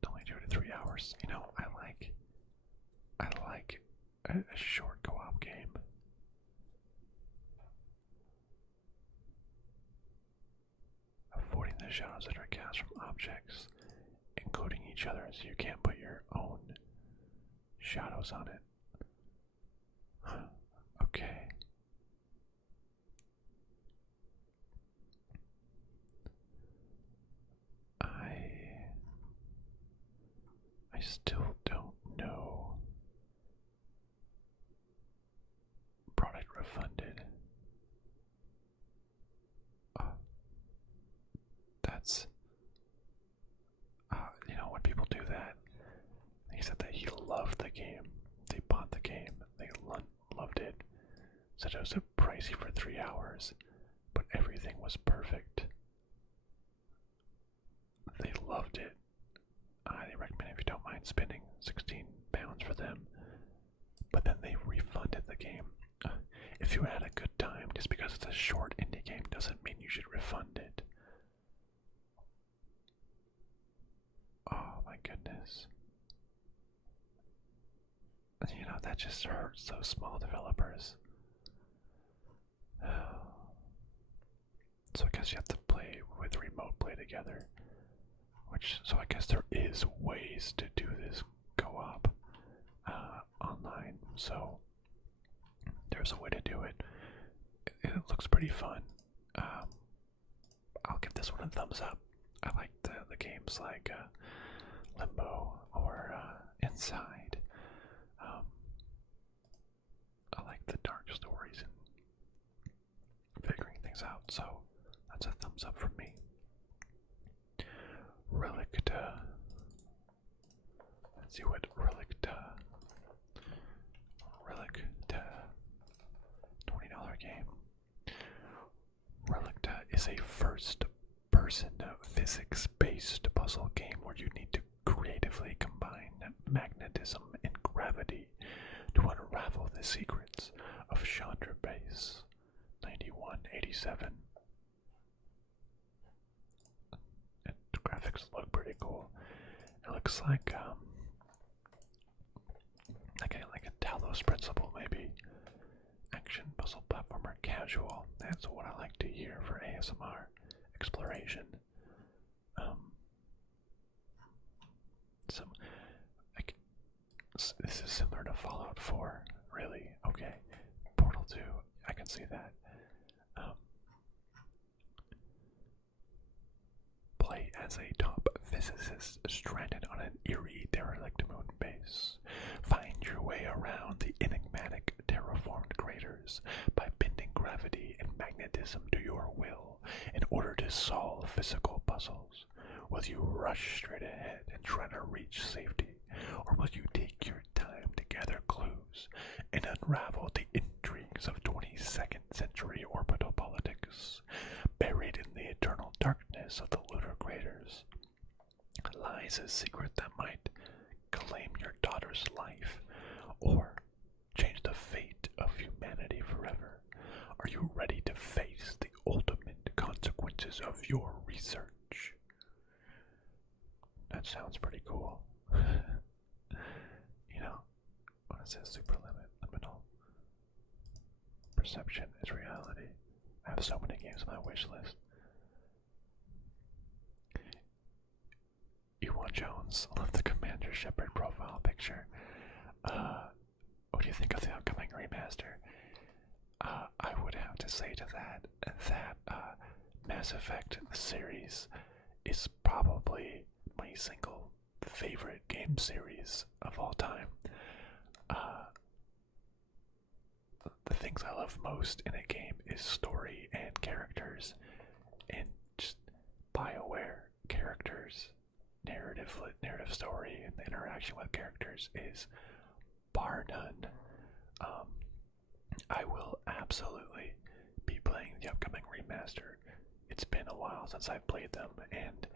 only 2 to 3 hours. I like a short co-op game. Avoiding the shadows that are cast from objects, including each other, so you can't put your own shadows on it. Okay. I still don't know. Product refunded. That's when people do that, he said that he loved the game. They bought the game. They loved it. Said it was pricey for 3 hours, but everything was perfect. They loved it. I highly recommend if you don't mind spending £16 for them. But then they refunded the game. If you had a good time, just because it's a short indie game doesn't mean you should refund it. Oh my goodness. That just hurts those small developers. So I guess you have to play with remote play together. So I guess there is ways to do this co-op online. So there's a way to do it. It looks pretty fun. I'll give this one a thumbs up. I like the games like Limbo or Inside. I like the dark stories and figuring things out. So that's a thumbs up from me. Relicta. Let's see what Relicta. $20 game. Relicta is a first-person physics-based puzzle game where you need to creatively combine magnetism and gravity to unravel the secrets of Chandra Base 9187. And the graphics look pretty cool. It looks like a Talos Principle, maybe. Action, puzzle, platformer, casual. That's what I like to hear for ASMR exploration. This is similar to Fallout 4, really. Okay. Portal 2, I can fancy that. Play as a top physicist stranded on an eerie derelict moon base. Find your way around the enigmatic terraformed craters by bending gravity and magnetism to your will in order to solve physical puzzles. Will you rush straight ahead and try to reach safety, or will you take your time to gather clues and unravel the intrigues of 22nd century orbital politics? Buried in the eternal darkness of the lunar craters lies a secret that might claim your daughter's life or change the fate of humanity forever. Are you ready to face the ultimate consequences of your research? That sounds pretty cool. You know, what is this? Liminal. Perception is reality. I have so many games on my wish list. Ewan Jones, love the Commander Shepard profile picture. What do you think of the upcoming remaster? I would have to say to that Mass Effect series is probably my single favorite game series of all time. The things I love most in a game is story and characters, and just BioWare characters, narrative story, and the interaction with characters is bar none. I will absolutely be playing the upcoming remaster. It's been a while since I've played them, and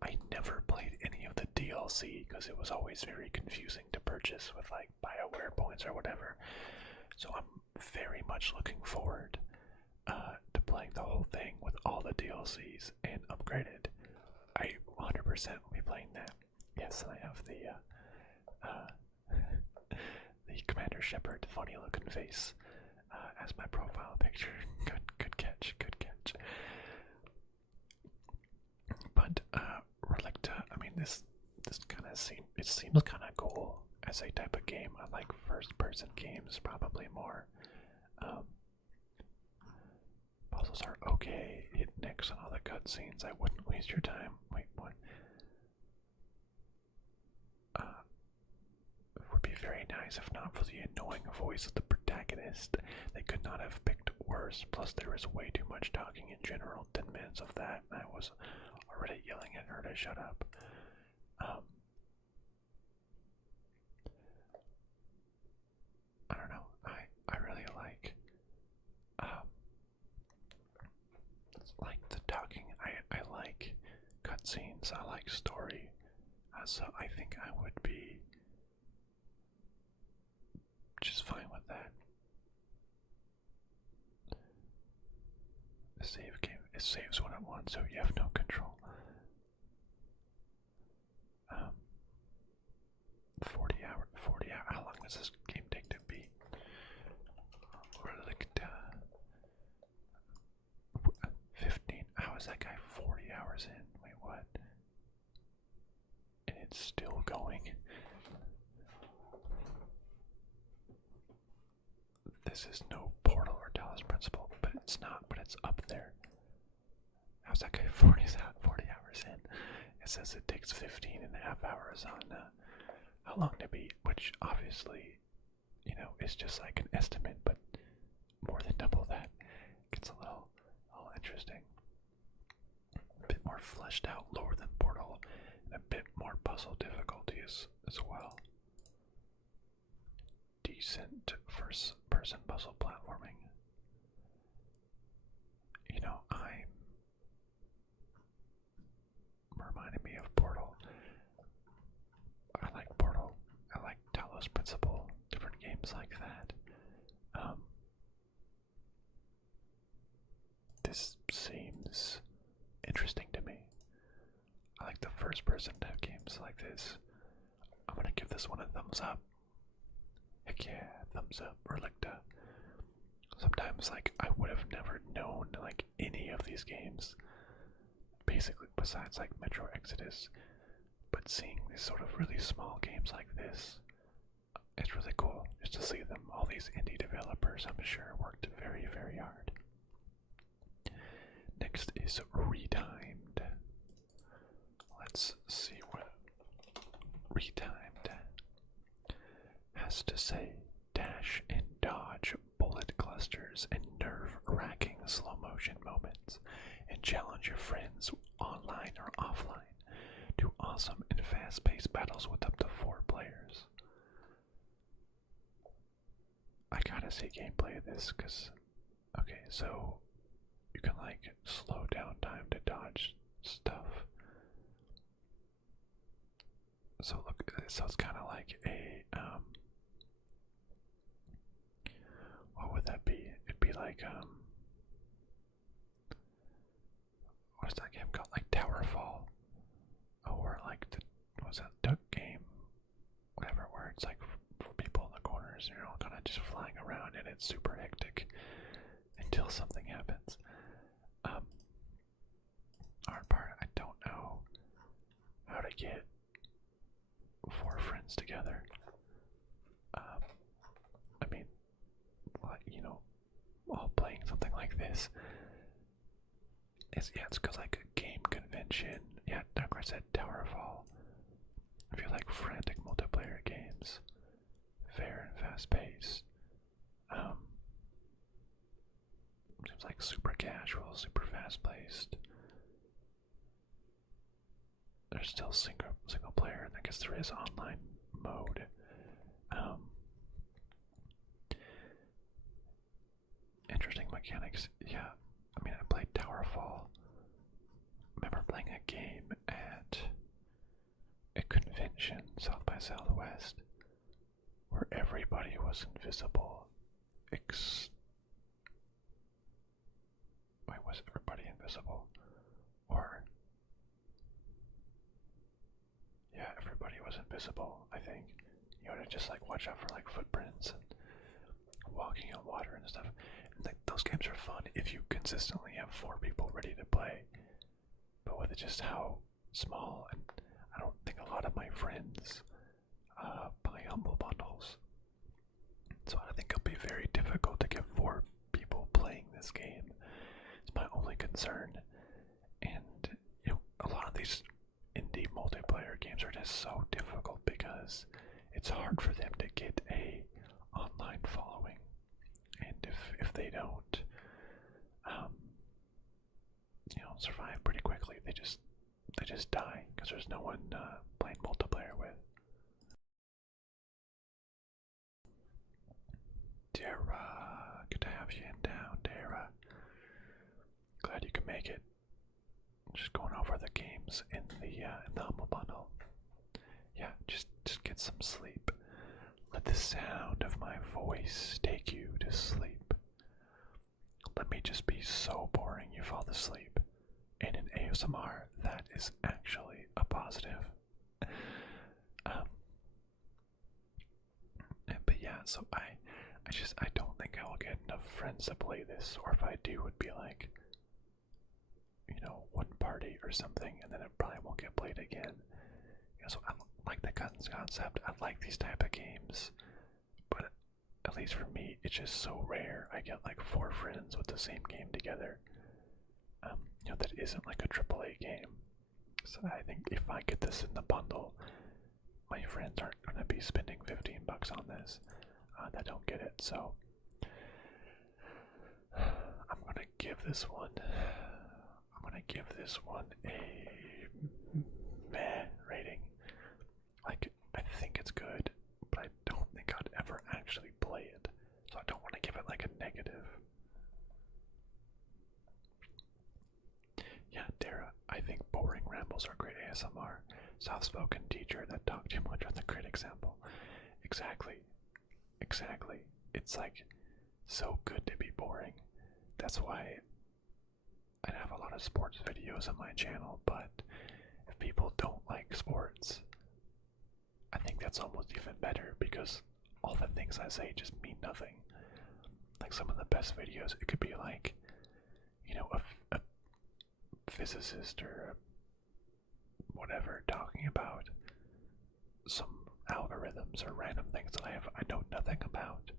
I never played any of the DLC because it was always very confusing to purchase with like BioWare points or whatever. So I'm very much looking forward to playing the whole thing with all the DLCs and upgraded. I 100% will be playing that. Yes, and I have the Commander Shepard funny looking face as my profile picture. Good catch. But Relicta, I mean, this kind of seems kind of cool as a type of game. I like first-person games probably more. Puzzles are okay. Hit next on all the cutscenes. I wouldn't waste your time. Wait, what? It would be very nice if not for the annoying voice of the protagonist. They could not have picked worse. Plus, there is way too much talking in general. 10 minutes of that, and I was already yelling at her to shut up. I don't know. I really like the talking. I like cutscenes. I like story. So I think I would be just fine with that. The save game, it saves when it wants, so you have no control. 40 hours. How long does this game take to beat? Relicta. 15. How is that guy 40 hours in? Wait, what? And it's still going. This is no Portal or Talos Principle, but it's not, but it's up there. How's that guy 40 hours in? It says it takes 15 and a half hours on how long to beat, which obviously, you know, is just like an estimate, but more than double that. Gets a little interesting. A bit more fleshed out, lower than Portal, and a bit more puzzle difficulties as well. Decent first-person puzzle platforming. You know, I'm reminding me of Portal. I like Portal. I like Talos Principle. Different games like that. This seems interesting to me. I like the first-person type games like this. I'm gonna give this one a thumbs up. Heck yeah, thumbs up. Relicta. Sometimes, like, I would have never known, like, any of these games. Basically, besides, like, Metro Exodus. But seeing these sort of really small games like this, it's really cool just to see them. All these indie developers, I'm sure, worked very, very hard. is Retimed. Let's see what Retimed has to say. Dash and dodge bullet clusters and nerve-wracking slow-motion moments, and challenge your friends online or offline to awesome and fast-paced battles with up to 4 players. I gotta see gameplay of this, cause okay, so you can like slow down time to dodge stuff. So look, so it's kind of like a what would that be? It'd be like what's that game called? Like Towerfall, or like the what's that duck game? Whatever, where it's like for people in the corners, and you're all kind of just flying around, and it's super hectic until something happens. Hard part, I don't know how to get 4 friends together. I mean, you know, while playing something like this, it's cause like a game convention. Yeah, Darksiders said Towerfall. If you like frantic multiplayer games, fair and fast paced, seems like super casual, super fast paced. There's still single player, and I guess there is online mode. Interesting mechanics. Yeah, I mean, I played Towerfall. I remember playing a game at a convention, South by Southwest, where everybody was invisible. Wait, was everybody invisible? Or yeah, everybody was invisible, I think. You had to just like watch out for like footprints and walking on water and stuff. And like, those games are fun if you consistently have 4 people ready to play. But with just how small, and I don't think a lot of my friends buy humble bundles, so I think it'll be very difficult to get 4 people playing this game. It's my only concern. And you know, a lot of these indie multiplayer games are just so difficult because it's hard for them to get a online following, and if they don't you know, survive pretty quickly, they just die because there's no one playing multiplayer with. Dara, good to have you in town, Dara. Glad you can make it. Just going over the games in the humble bundle. Yeah, just get some sleep. Let the sound of my voice take you to sleep. Let me just be so boring you fall asleep. And in ASMR, that is actually a positive. But yeah, so I don't think I will get enough friends to play this, or if I do, it would be like, you know, one party or something, and then it probably won't get played again. You know, so I like the guns concept. I like these type of games, but at least for me, it's just so rare. I get like 4 friends with the same game together. You know, that isn't like a AAA game. So I think if I get this in the bundle, my friends aren't going to be spending $15 on this that don't get it. So I'm going to give this one a meh rating. Like, I think it's good, but I don't think I'd ever actually play it. So I don't want to give it like a negative. Yeah, Dara, I think boring rambles are great ASMR. Soft-spoken teacher that talked too much with the crit example. Exactly. It's like so good to be boring. That's why I have a lot of sports videos on my channel, but if people don't like sports, I think that's almost even better because all the things I say just mean nothing. Like some of the best videos, it could be like, you know, a physicist or whatever talking about some algorithms or random things that I know nothing about.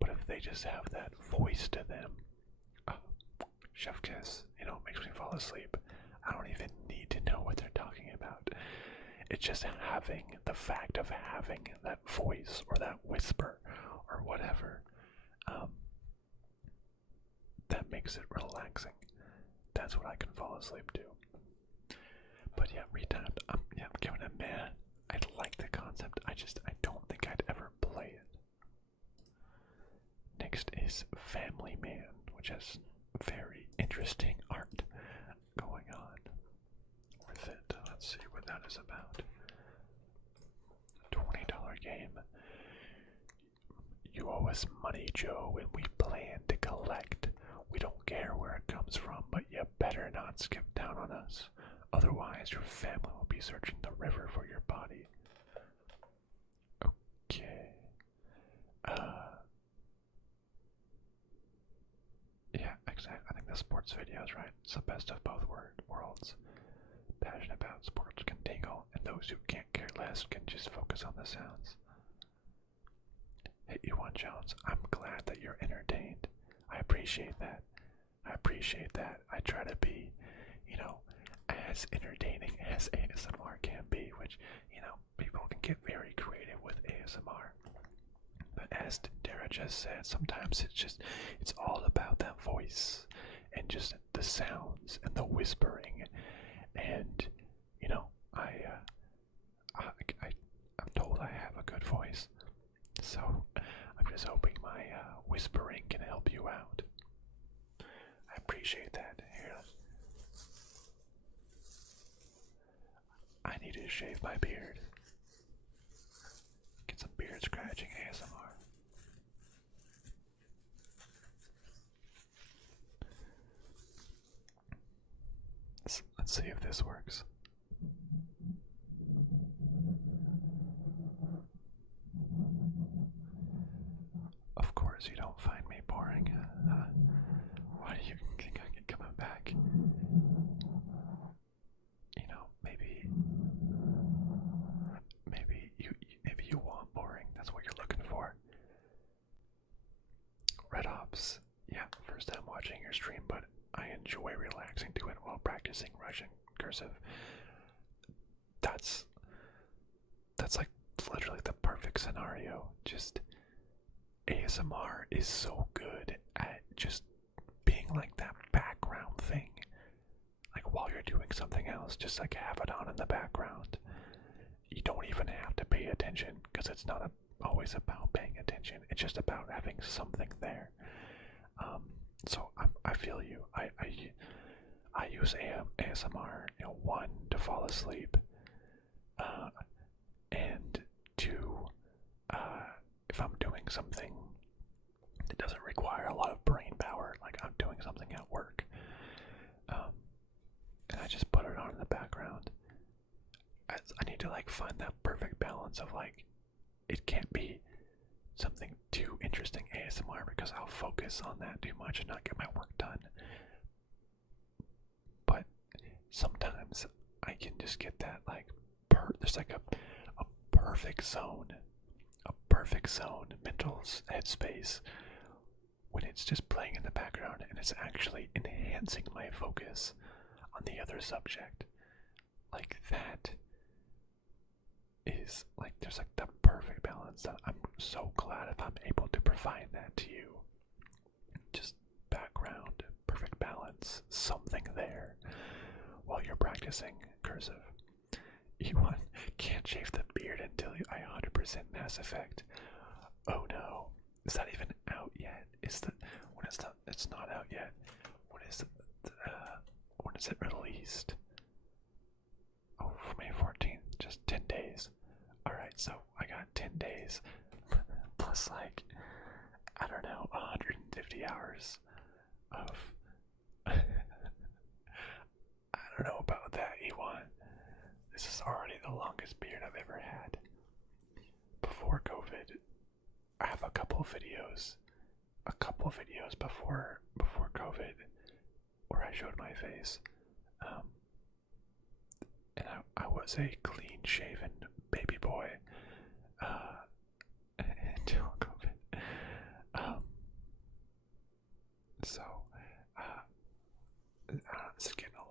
But if they just have that voice to them, chef kiss, you know, makes me fall fall asleep. I don't even need to know what they're talking about. It's just having the fact of having that voice or that whisper or whatever that makes it relaxing. That's what I can fall asleep to. But yeah, Retimed, I'm giving it a man. I like the concept. I don't think I'd ever play it. Next is Family Man, which has very interesting art going on with it. Let's see what that is about. $20 game. You owe us money, Joe, and we plan to collect. We don't care where it comes from, but you better not skip down on us. Otherwise, your family will be searching the river for your body. Okay. Yeah, exactly. I think the sports video is right. It's the best of both worlds. Passionate about sports can tingle, and those who can't care less can just focus on the sounds. Hey, Ewan Jones, I'm glad that you're entertained. I appreciate that. I try to be, as entertaining as ASMR can be, which, people can get very creative with ASMR. But as Dara just said, sometimes it's all about that voice and just the sounds and the whispering. And, I'm told I have a good voice. So I'm just hoping my whispering can help you out. I appreciate that. Here. I need to shave my beard. Get some beard scratching ASMR. Let's see if this works. Of course you don't find me boring. Why do you think I keep coming back? Maybe you want boring. That's what you're looking for. Red Ops. Yeah, first time watching your stream, but I enjoy relaxing to it while practicing Russian cursive. That's like literally the perfect scenario. Just ASMR is so good at just being like that background thing. Like while you're doing something else, just like have it on in the background. You don't even have to pay attention because it's not always about paying attention. It's just about having something there. So I feel you. I use ASMR, one, to fall asleep, and two, if I'm doing something that doesn't require a lot of brain power, like I'm doing something at work, and I just put it on in the background. I need to find that perfect balance of it can't be something too interesting ASMR because I'll focus on that too much and not get my work done. But sometimes I can just get that there's a perfect zone, mental headspace when it's just playing in the background and it's actually enhancing my focus on the other subject. That is there's the perfect balance. I'm so glad if I'm able to provide that to you. Just background, perfect balance, something there while you're practicing cursive. You can't shave the beard until I 100% Mass Effect. Oh no, is that even out yet? It's not out yet. When is it released? Oh, May 14th, just 10 days. Alright, so I got 10 days plus 150 hours of I don't know about that, Ewan. This is already the longest beard I've ever had. Before COVID, I have a couple videos before COVID where I showed my face. And I was a clean-shaven baby boy until COVID. So, this is getting a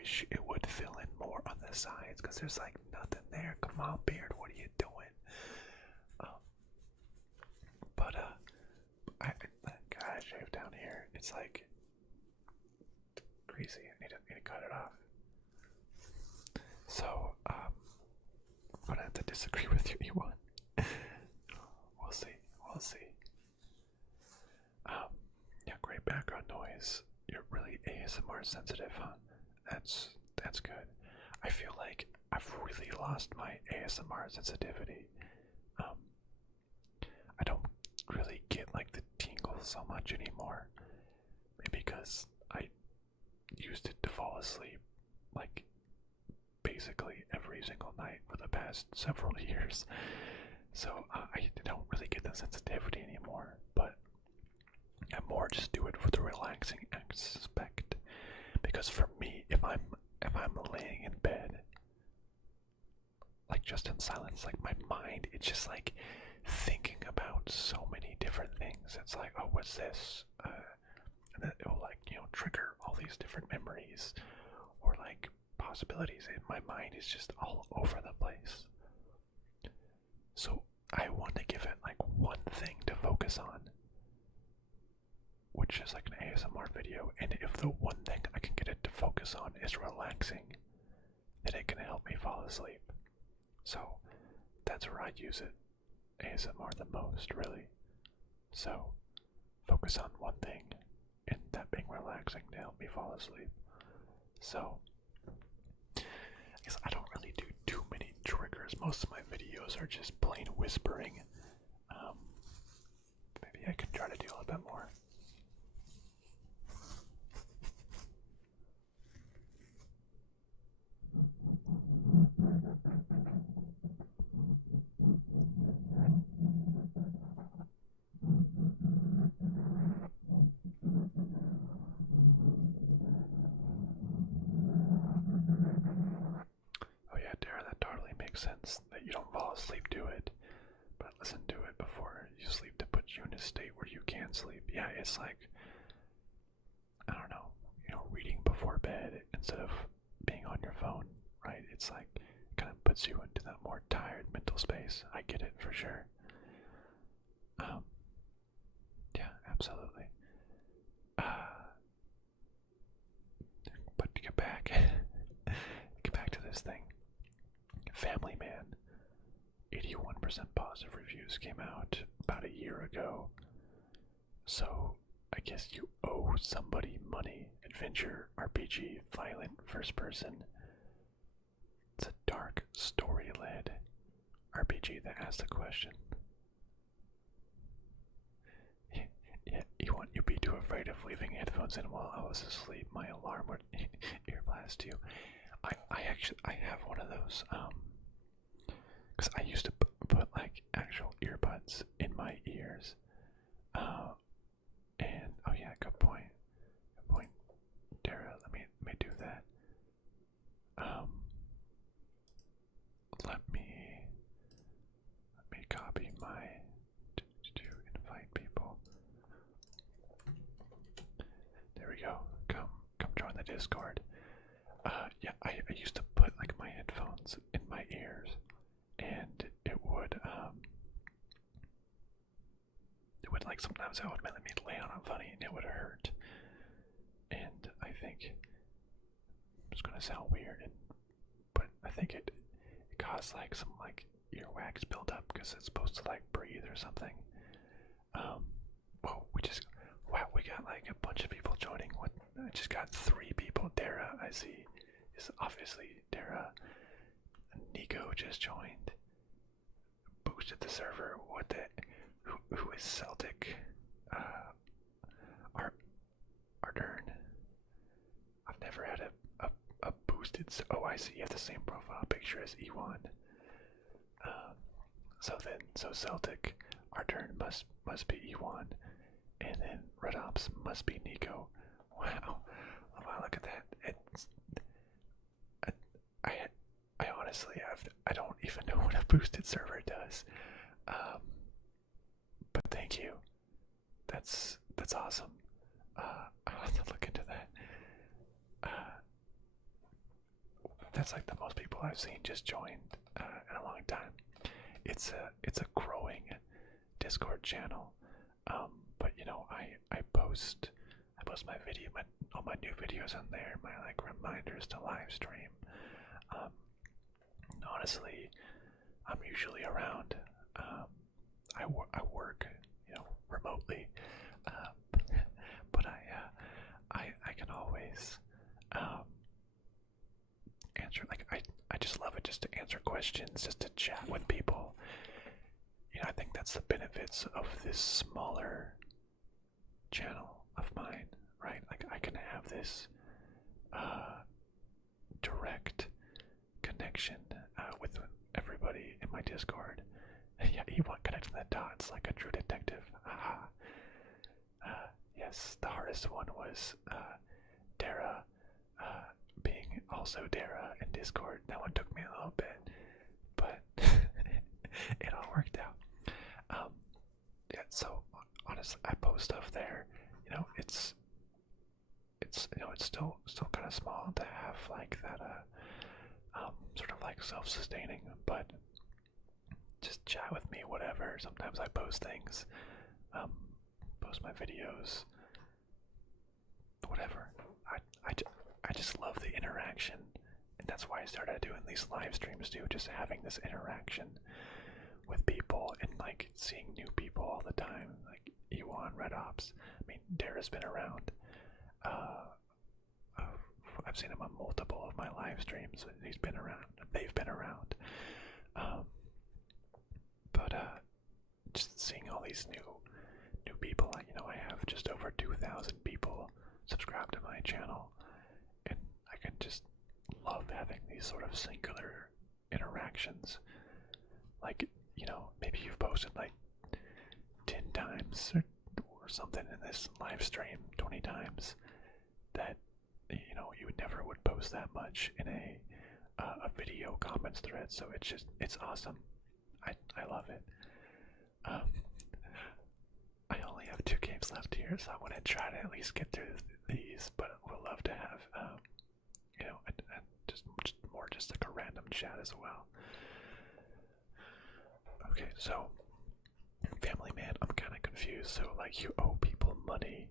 wish it would fill in more on the sides because there's like nothing there. Come on, beard, what are you doing? But I gotta shave down here. It's like crazy. I need to cut it off. So I'm gonna have to disagree with you, Ewan. We'll see. We'll see. Yeah, great background noise. You're really ASMR sensitive, huh? That's good. I feel like I've really lost my ASMR sensitivity. I don't really get like the tingles so much anymore. Maybe because I used it to fall asleep like basically every single night for the past several years. So I don't really get the sensitivity anymore, but I more just do it for the relaxing aspect. Because for me, if I'm laying in bed, like just in silence, like my mind, it's just like thinking about so many different things. It's like, oh, what's this? And then it'll like, trigger all these different memories or like possibilities. And my mind is just all over the place. So I want to give it like one thing to focus on, which is like an ASMR video. And if the one thing I can get it to focus on is relaxing, then it can help me fall asleep. So that's where I use it, ASMR, the most, really. So focus on one thing, and that being relaxing to help me fall asleep. So I guess I don't really do too many triggers. Most of my videos are just plain whispering. Maybe I can try to do a little bit more. Oh yeah, Dara, that totally makes sense that you don't fall asleep to it, but listen to it before you sleep to put you in a state where you can sleep. Yeah, it's like, I don't know, reading before bed instead of being on your phone, right? It's like, it kind of puts you into that more tired mental space. I get it for sure. Yeah, absolutely. But to get back, to this thing, Family Man, 81% positive reviews came out about a year ago. So I guess you owe somebody money. Adventure RPG, violent first person. It's a dark story-led RPG that asks the question. Yeah, you'd be too afraid of leaving headphones in while I was asleep. My alarm would ear blast you. I have one of those, because I used to put like actual earbuds in my ears. And oh yeah, good point. Dara, let me do that. Let me copy my to invite people. There we go. Come join the Discord. Yeah, I used to put like my headphones in my ears, and it would like sometimes I would let me lay on it funny and it would hurt. And I think it's gonna sound weird, but I think it caused like some like earwax buildup because it's supposed to like breathe or something. Whoa, we got like a bunch of people joining. I just got 3 people. Dara, I see, is obviously Dara. Nico just joined. Boosted the server. What the? Who is Celtic? Ardern. I've never had a boosted. Oh, I see. You have the same profile picture as Ewan. So Celtic, Ardern must be Ewan, and then Red Ops must be Nico. Wow, look at that. I honestly I don't even know what a boosted server does. But thank you. That's awesome. I'll have to look into that. that's like the most people I've seen just joined in a long time. It's a growing Discord channel, but you know, I post my all my new videos on there, my like reminders to live stream. Honestly, I'm usually around. I work, you know, remotely, but I can always answer. Like I just love it just to answer questions, just to chat with people. You know, I think that's the benefits of this smaller channel of mine, right? Like I can have this direct connection with everybody in my Discord. Yeah, you want connecting the dots like a true detective. Aha. Yes, the hardest one was Dara being also Dara in Discord. That one took me a little bit, but it all worked out. Yeah, so honestly, I post stuff there. You know, it's you know, it's still kind of small to have like that sort of like self-sustaining, but just chat with me, whatever. Sometimes I post things, post my videos, whatever. I just love the interaction, and that's why I started doing these live streams too, just having this interaction with people and like seeing new people all the time, like Ewan, Red Ops. I mean, Dara's been around. I've seen him on multiple of my live streams. He's been around. They've been around. But just seeing all these new people. You know, I have just over 2,000 people subscribed to my channel, and I can just love having these sort of singular interactions. Like, you know, maybe you've posted like 10 times or something in this live stream, 20 times, that, you know, you never would post that much in a video comments thread. So it's awesome. I love it. I only have 2 games left here, so I'm gonna try to at least get through these, but we'll love to have you know, just like a random chat as well. Okay, so Family Man, I'm kind of confused. So like, you owe people money.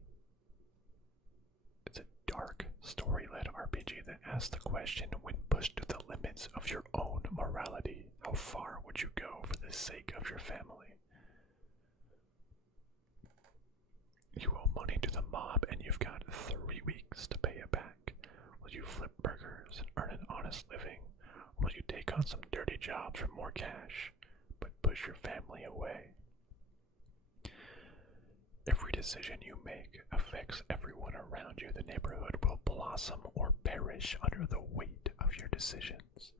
It's a dark story-led RPG that asks the question, when pushed to the limits of your own morality, how far would you go for the sake of your family? You owe money to the mob and you've got 3 weeks to pay it back. Will you flip burgers and earn an honest living? Or will you take on some dirty jobs for more cash, but push your family away? Every decision you make affects everyone around you. The neighborhood will blossom or perish under the weight of your decisions.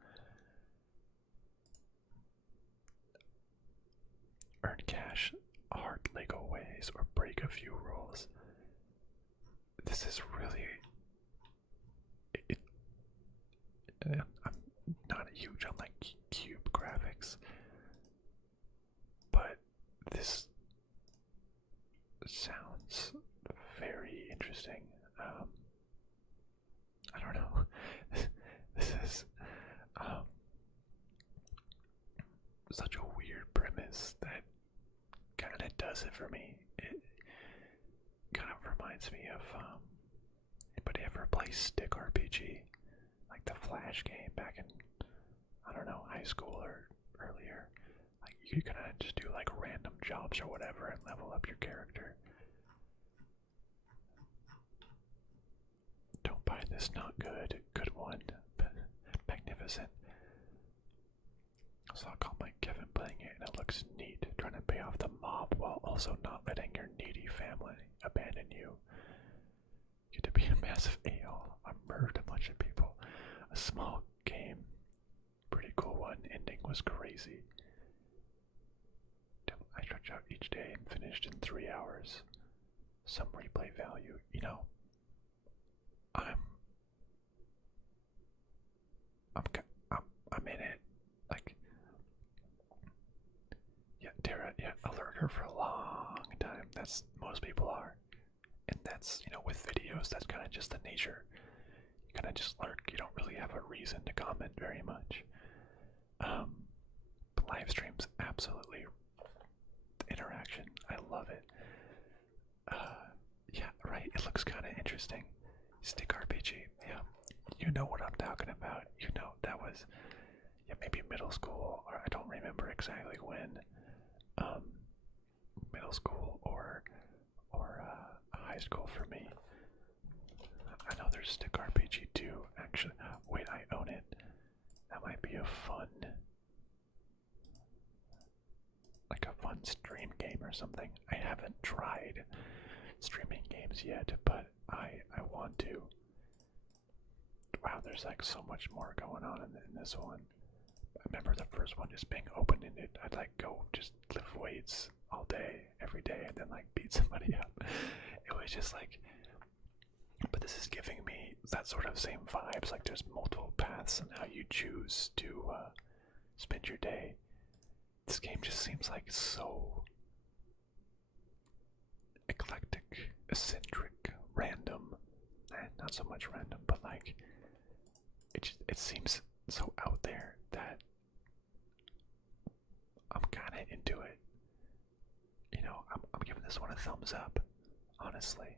Earn cash hard legal ways or break a few rules. This is really... I'm not huge on like cube graphics, but this sounds very interesting. I don't know. This is such a weird premise that kind of does it for me. It kind of reminds me of anybody ever play Stick RPG, like the Flash game back in, I don't know, high school or earlier. Like, you kind of just do like random jobs or whatever and level up your character. Don't buy this, not good. Good one. Magnificent. I saw a comment Kevin playing it and it looks neat, trying to pay off the mob while also not letting your needy family abandon you. Get to be a massive a-hole. I murdered a bunch of people. A small game. Pretty cool one. Ending was crazy. I stretched out each day and finished in 3 hours. Some replay value. You know, I'm in it. Like, yeah, Tara, yeah, alert her for a long time. Most people are. And that's, you know, with videos, that's kind of just the nature. You kind of just lurk. You don't really have a reason to comment very much. But live streams, absolutely. The interaction, I love it. Yeah, right. It looks kind of interesting. Stick RPG, yeah. You know what I'm talking about. You know that was, yeah, maybe middle school, or I don't remember exactly when. Middle school or high school for me. I know there's Stick RPG too. Actually, wait, I own it. That might be a fun, like a fun stream game or something. I haven't tried streaming games yet, but I want to. Wow, there's like so much more going on in this one. I remember the first one just being open-ended. I'd like go just lift weights all day, every day, and then like beat somebody up. It was just like, but this is giving me that sort of same vibes. Like there's multiple paths and how you choose to spend your day. This game just seems like so eclectic, eccentric, random. Not so much random, but like it seems so out there that I'm kind of into it. You know, I'm giving this one a thumbs up, honestly.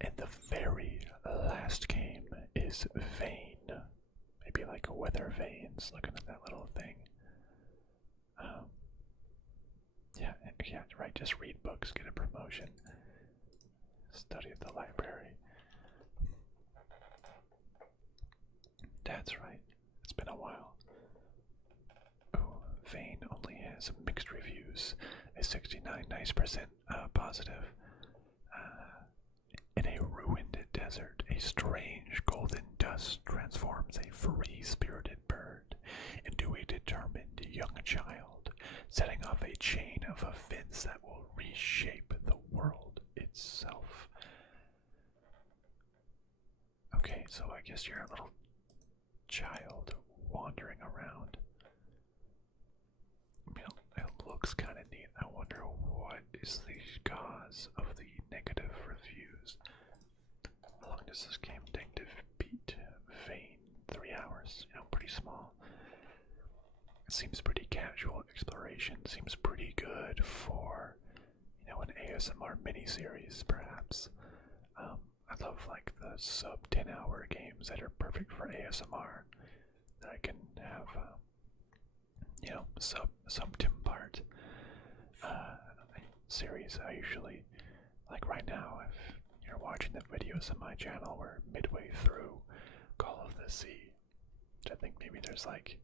And the very last game is Vane. Maybe like a weather vanes, looking at that little thing. Yeah, right, just read books, get a promotion. Study at the library. That's right, it's been a while. Oh, Vane only has mixed reviews, a 69 nice percent positive. In a ruined desert, a strange golden dust transforms a free-spirited bird into a determined young child, setting off a chain of events that will reshape the world itself. Okay, so I guess you're a little child wandering around. It looks kind of neat. I wonder what is the cause of the negative reviews. How long does this game take to beat Vane? 3 hours. Pretty small. It seems pretty casual. Exploration seems pretty good for, an ASMR miniseries, perhaps. I love like the sub 10-hour games that are perfect for ASMR. That I can have, sub 10 part series. I usually, like right now, if you're watching the videos on my channel, we're midway through Call of the Sea. Which I think maybe there's like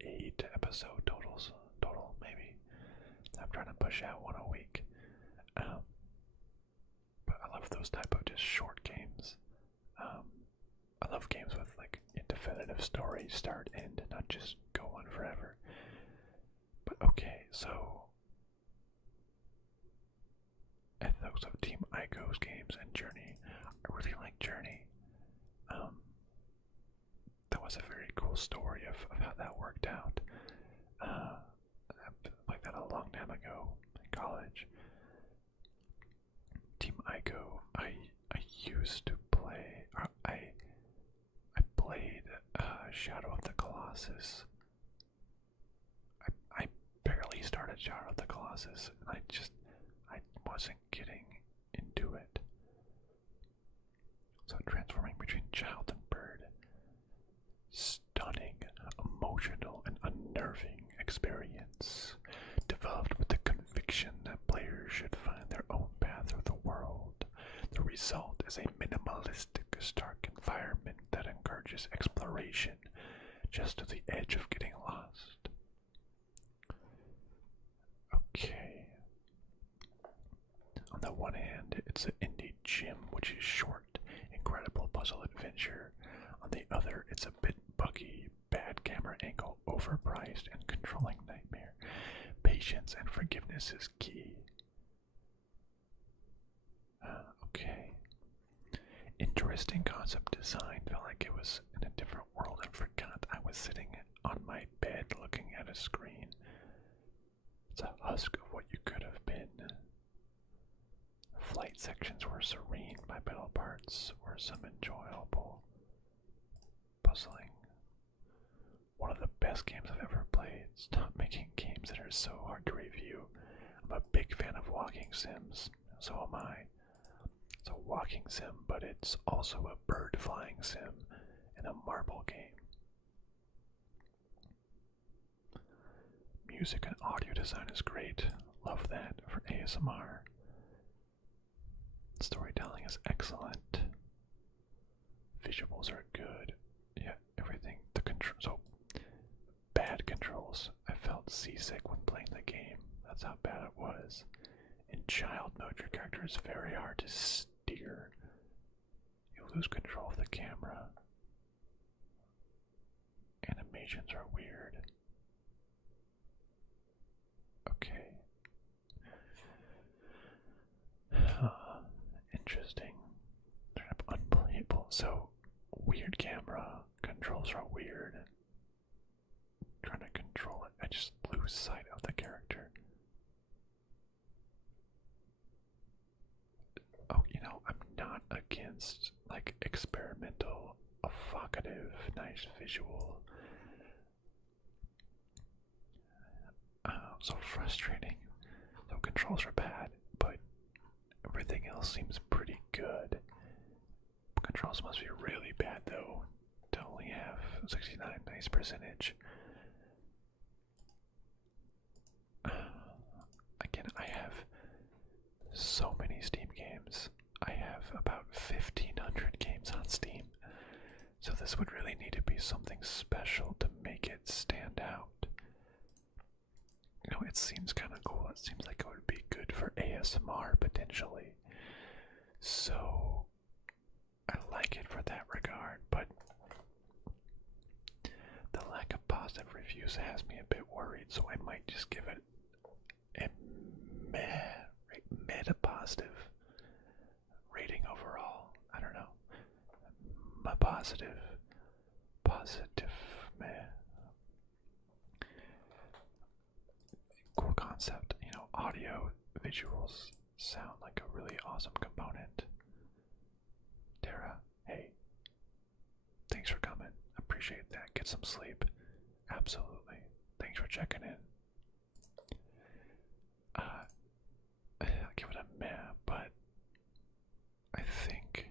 8 episode total maybe. I'm trying to push out one a week. But I love those type of just short games. I love games with like a definitive story, start, end, not just go on forever. But okay, so ethos of Team Ico's games and Journey. I really like Journey. That was a very cool story of how that worked out. I played that a long time ago in college. Team Ico, I used to play, or I played Shadow of the Colossus. I barely started Shadow of the Colossus, and I wasn't getting into it. So transforming between child and bird. Stunning, emotional, and unnerving experience, developed with the conviction that players should find their own path through the world. The result is a minimalistic, stark environment that encourages exploration, just to the edge of getting lost. Okay. On the one hand, it's an indie gem, which is short, incredible puzzle adventure. On the other, it's a bit buggy, bad camera angle, overpriced, and controlling nightmare. Patience and forgiveness is key. Okay. Interesting concept design. Felt like it was in a different world and forgot I was sitting on my bed looking at a screen. It's a husk of what you could have been. Flight sections were serene, my middle parts were some enjoyable puzzling. One of the best games I've ever played. Stop making games that are so hard to review. I'm a big fan of walking sims, so am I. It's a walking sim, but it's also a bird flying sim and a marble game. Music and audio design is great. Love that for ASMR. Storytelling is excellent. Visuals are good. Yeah, everything. The controls. So bad controls. I felt seasick when playing the game. That's how bad it was. In child mode, your character is very hard to steer. You lose control of the camera. Animations are weird. Okay. Interesting. Turn up unplayable. So, weird camera. Controls are weird. Trying to control it. I just lose sight of the character. Oh, you know, I'm not against, like, experimental, evocative, nice visual. So frustrating. So controls are bad, but everything else seems pretty good. Controls must be really bad though, to only have 69 nice percentage. Again, I have so many Steam games. I have about 1,500 games on Steam. So this would really need to be something special to make it stand out. You know, it seems kind of cool. It seems like it would be good for ASMR potentially. So I like it for that regard, but the lack of positive reviews has me a bit worried, so I might just give it a meta positive rating overall. I don't know. A positive meh. Cool concept, you know, audio, visuals sound like a really awesome component. Tara, hey, thanks for coming. Appreciate that. Get some sleep. Absolutely. Thanks for checking in. I'll give it a meh, but I think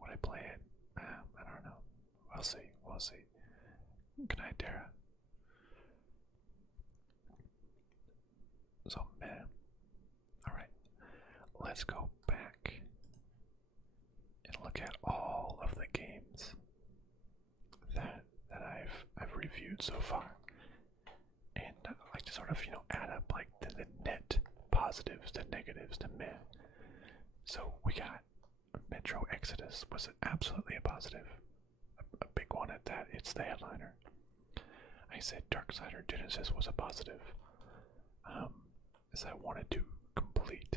would I play it? I don't know. We'll see. We'll see. Good night, Tara. So, man. Alright. Let's go back and look at all of the games that I've reviewed so far. And I like to sort of, you know, add up like the net positives to negatives to meh. So we got Metro Exodus was absolutely a positive. A big one at that. It's the headliner. I said Darksiders Genesis was a positive. As I wanted to complete.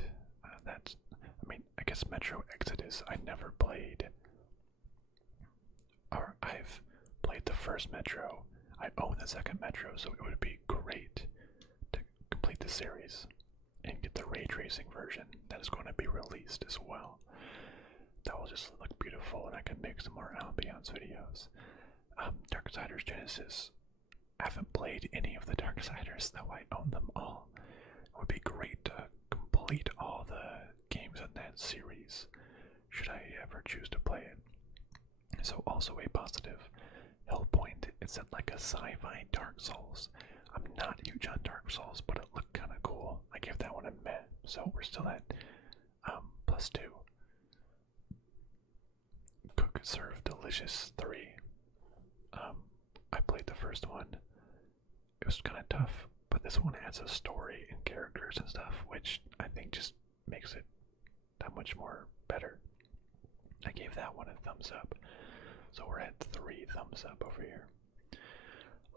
I guess Metro Exodus I never played. Or I've played the first Metro. I own the second Metro, so it would be great to complete the series and get the ray tracing version that is going to be released as well. That will just look beautiful, and I can make some more ambiance videos. Darksiders Genesis. I haven't played any of the Darksiders, though I own them all. It would be great to complete all the games in that series, should I ever choose to play it. So also a positive. Hellpoint, it said like a sci-fi Dark Souls. I'm not huge on Dark Souls, but it looked kind of cool. I gave that one a meh, so we're still at +2. Cook Serve Delicious 3. I played the first one. It was kind of tough, but this one adds a story and characters and stuff, which I think just makes it that much more better. I gave that one a thumbs up. So we're at 3 thumbs up over here.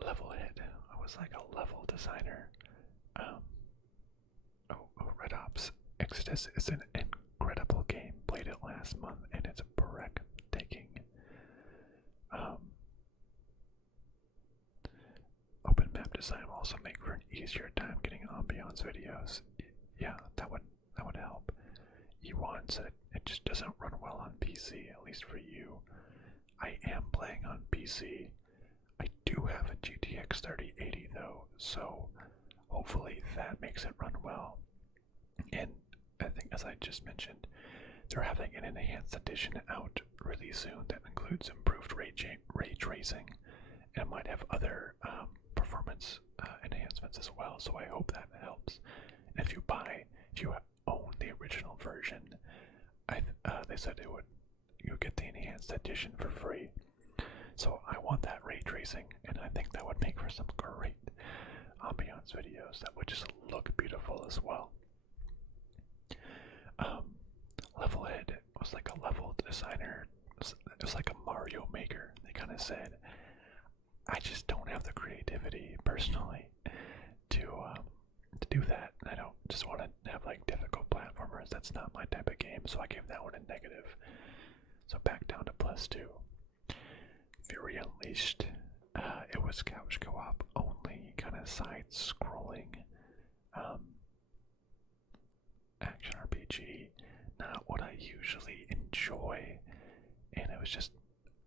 Levelhead. I was like a level designer. Red Ops Exodus is an incredible game. Played it last month and it's breathtaking. Open map design will also make for an easier time getting ambiance videos. yeah, that would help. Ewan said it just doesn't run well on PC, at least for you. I am playing on PC. I do have a GTX 3080 though, so hopefully that makes it run well. And I think, as I just mentioned, they're having an enhanced edition out really soon that includes improved ray tracing, and might have other performance enhancements as well. So I hope that helps. And if you own the original version, they said you get the enhanced edition for free. So I want that ray tracing, and I think that would make for some great ambiance videos that would just look beautiful as well. Levelhead was like a level designer. It was like a Mario Maker. They kind of said, I just don't have the creativity personally to do that. I don't just want to have like difficult platformers. That's not my type of game. So I gave that one a negative. So back down to +2. Fury Unleashed. It was couch co-op only, kind of side-scrolling action RPG. Not what I usually enjoy, and it was just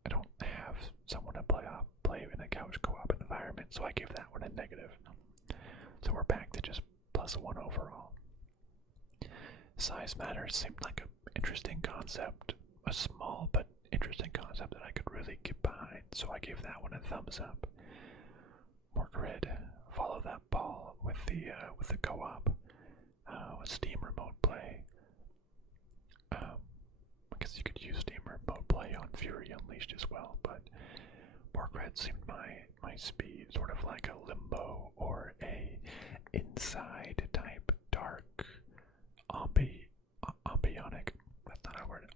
I don't have someone to play in a couch co-op environment, so I give that one a negative. So we're back to just +1 overall. Size matters seemed like an interesting concept, a small but interesting concept that I could really get behind, so I gave that one a thumbs up. Morkredd, follow that ball with the co-op, with Steam Remote Play. I guess you could use Steam Remote Play on Fury Unleashed as well, but Morkredd seemed my speed, sort of like a Limbo or a Inside type dark ambionic. That's not a word.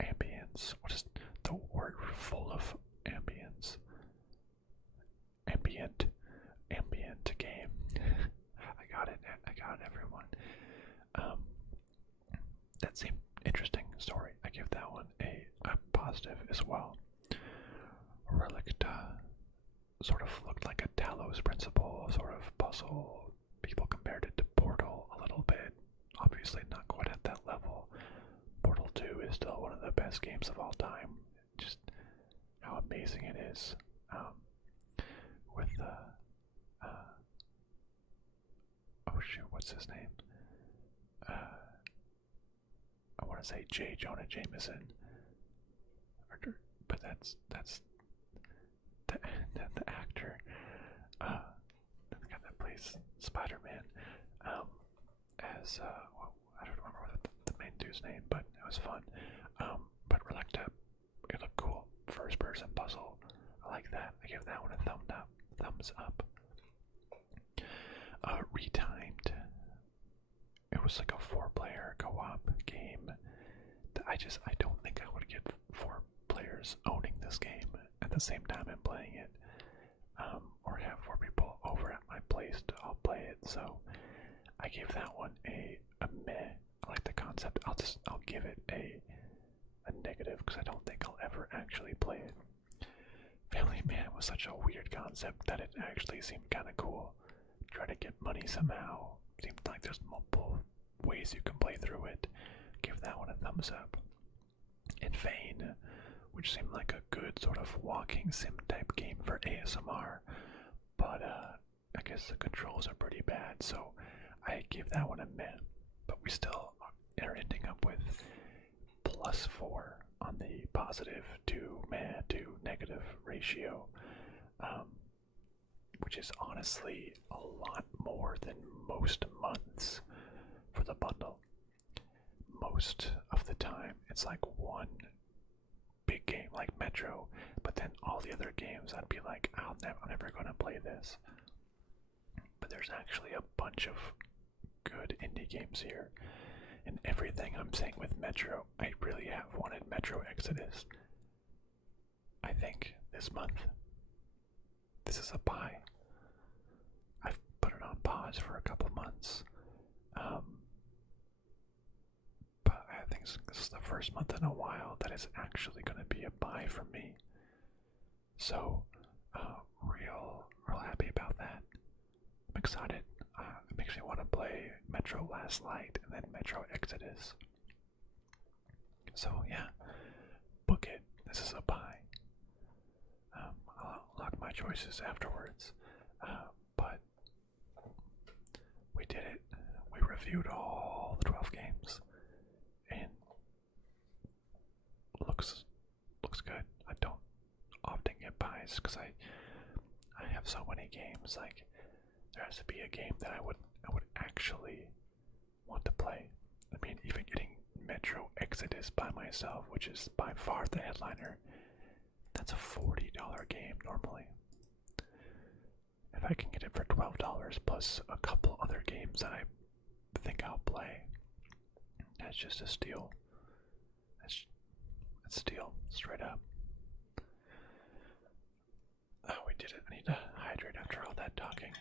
Ambience. What is the word full of ambience? Ambient game. I got it, everyone. That seemed interesting story. I give that one a positive as well. Relicta sort of looked like a Talos Principle sort of puzzle. People compared it to Portal a little bit. Obviously not quite at that level. Portal 2 is still one of the best games of all time. Just how amazing it is. With oh shoot, what's his name? I want to say J. Jonah Jameson, but that's the actor, the guy that plays Spider-Man. As well, I don't remember what the main dude's name, but it was fun. But Relicta, it looked cool. First-person puzzle. I like that. I give that one a thumbs up. Retimed. It was like a 4-player co-op game. I don't think I would get 4 players owning this game at the same time I'm playing it, or have 4 people over at my place to all play it. So I gave that one a meh. I like the concept. I'll give it a negative because I don't think I'll ever actually play it. Family Man was such a weird concept that it actually seemed kind of cool. Try to get money somehow. Seems like there's multiple ways you can play through it. Give that one a thumbs up. And Vane, which seemed like a good sort of walking sim type game for ASMR, but I guess the controls are pretty bad, so I give that one a meh. But we still are ending up with +4 on the positive to meh to negative ratio, which is honestly a lot more than most months for the bundle. Most of the time, it's like one big game like Metro, but then all the other games I'd be like, I'm never going to play this. But there's actually a bunch of good indie games here. And everything I'm saying with Metro, I really have wanted Metro Exodus. I think this month, this is a buy. I've put it on pause for a couple months. But I think this is the first month in a while that is actually going to be a buy for me. So, real happy about that. I'm excited. I'm actually want to play Metro Last Light and then Metro Exodus. So yeah, book it. This is a buy. I'll lock my choices afterwards. But we did it. We reviewed all the 12 games, and looks good. I don't often get buys because I have so many games. Like, there has to be a game that I would actually want to play. I mean, even getting Metro Exodus by myself, which is by far the headliner, that's a $40 game normally. If I can get it for $12 plus a couple other games that I think I'll play, that's just a steal. That's steal, straight up. Oh, we did it. I need to hydrate after all that talking.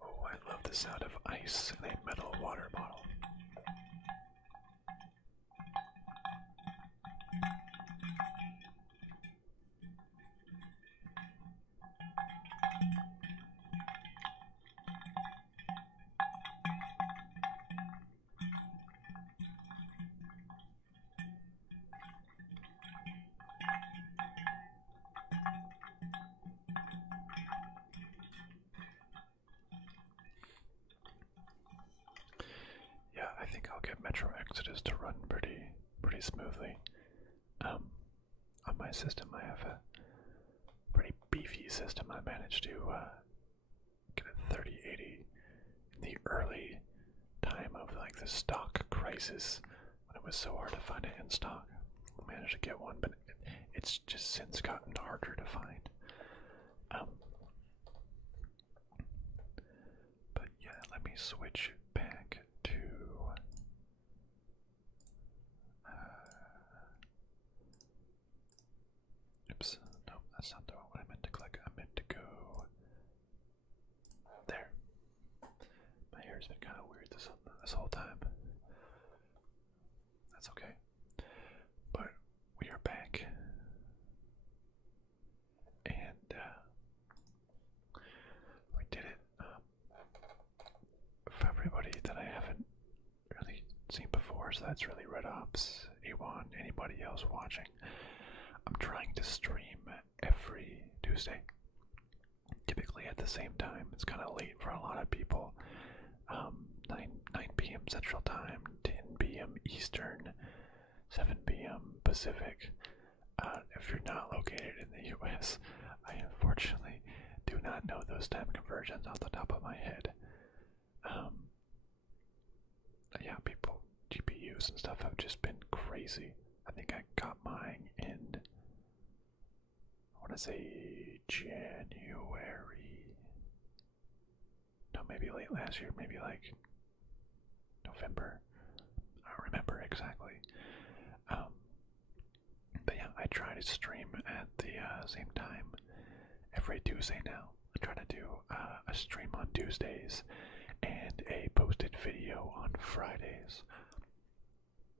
Oh, I love the sound of ice in a metal water bottle. Yeah, I think I'll get Metro Exodus to run pretty smoothly. On my system, I have a pretty beefy system. I managed to get a 3080 in the early time of like the stock crisis when it was so hard to find it in stock. I managed to get one, but it's just since gotten harder to find. But yeah, let me switch back to oops, no, that's not the one I meant to click. I meant to go there. My hair's been kind of weird this whole time. That's okay. But we are back. And we did it. For everybody that I haven't really seen before, so that's really Red Ops, Ewan, anybody else watching. I'm trying to stream every Tuesday, typically at the same time. It's kind of late for a lot of people. 9 p.m. Central Time, 10 p.m. Eastern, 7 p.m. Pacific. If you're not located in the U.S., I unfortunately do not know those time conversions off the top of my head. Yeah, people, GPUs and stuff have just been crazy. I think I got mine in, I want to say January. No, maybe late last year, maybe like November. I don't remember exactly. But yeah, I try to stream at the same time every Tuesday now. I try to do a stream on Tuesdays and a posted video on Fridays.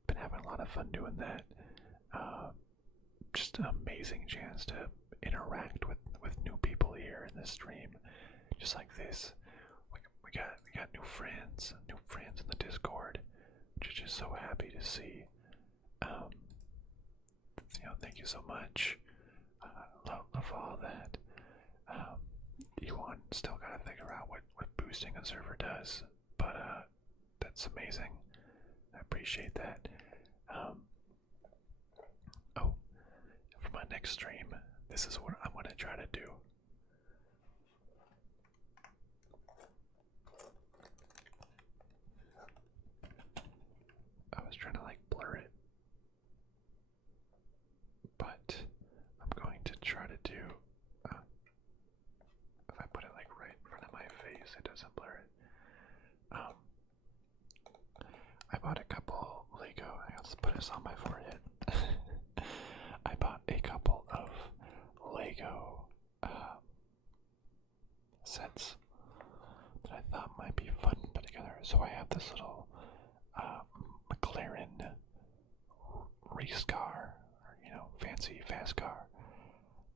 Been having a lot of fun doing that. Just an amazing chance to interact with new people here in the stream, just like this. We got new friends in the Discord, which is just so happy to see. Thank you so much. Love all that. Ewan still gotta figure out what boosting a server does, but that's amazing. I appreciate that. Oh, for my next stream, this is what I'm gonna try to do. I was trying to like blur it, but I'm going to try to do, if I put it like right in front of my face, it doesn't blur it. I bought a couple Lego, let's put this on my forehead. I bought a couple of Lego sets that I thought might be fun to put together. So I have this little McLaren race car, or, fancy NASCAR.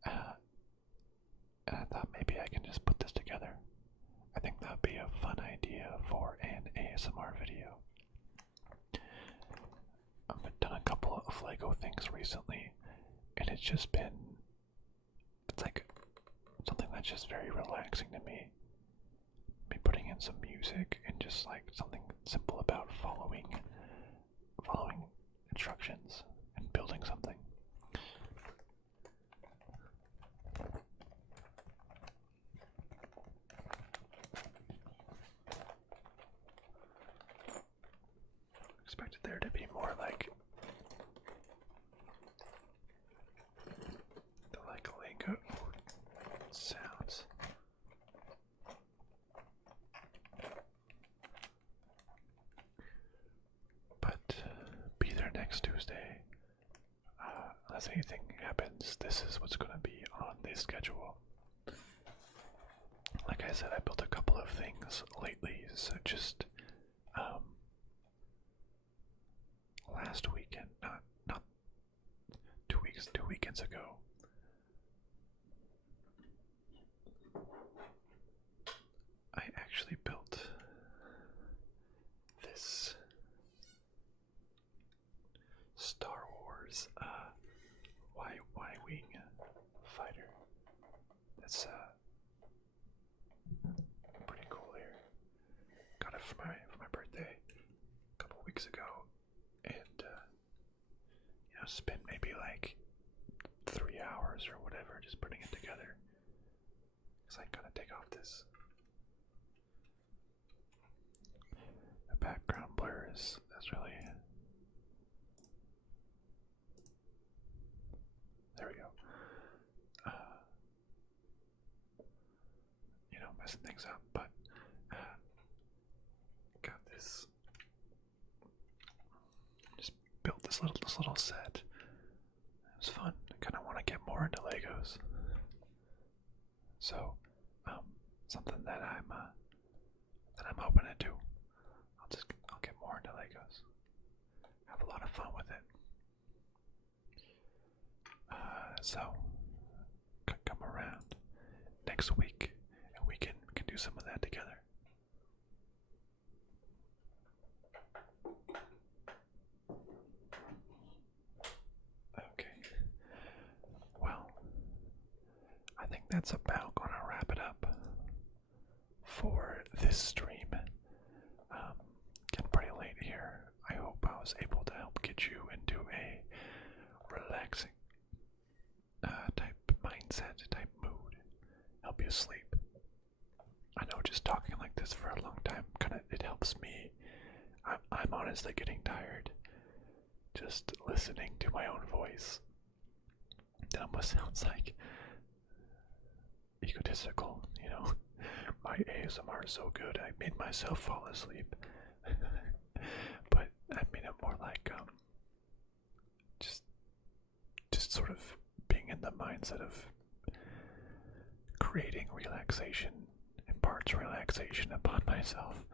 And I thought maybe I can just put this together. I think that'd be a fun idea for an ASMR video. I've done a couple of Lego things recently, and it's like something that's just very relaxing to me. Me putting in some music and just like something simple about following instructions and building something. Expected there to be more like the Lego sounds. But be there next Tuesday. Unless anything happens, this is what's going to be on the schedule. Like I said, I built a couple of things lately, so just last weekend, not 2 weekends ago. I actually built this Star Wars Y-wing fighter. That's pretty cool here. Got it for my birthday a couple weeks ago, and spent maybe like 3 hours or whatever just putting it together. Cause I gotta take off this. The background blur that's really. There we go. Messing things up, but got this. Just built this little set. It was fun. I kind of want to get more into Legos. So, something that I'm hoping to do. I'll get more into Legos. Have a lot of fun with it. So, come around next week, and we can do some of that together. Okay. Well, I think that's about gonna wrap it up for this stream. Getting pretty late here. I hope I was able to help get you into a relaxing type mindset, type mood, help you sleep. I know just talking like this for a long time it helps me. I'm honestly getting tired just listening to my own voice. It almost sounds like egotistical, My ASMR is so good I made myself fall asleep. But I mean it more like just sort of being in the mindset of creating relaxation, imparts relaxation upon myself.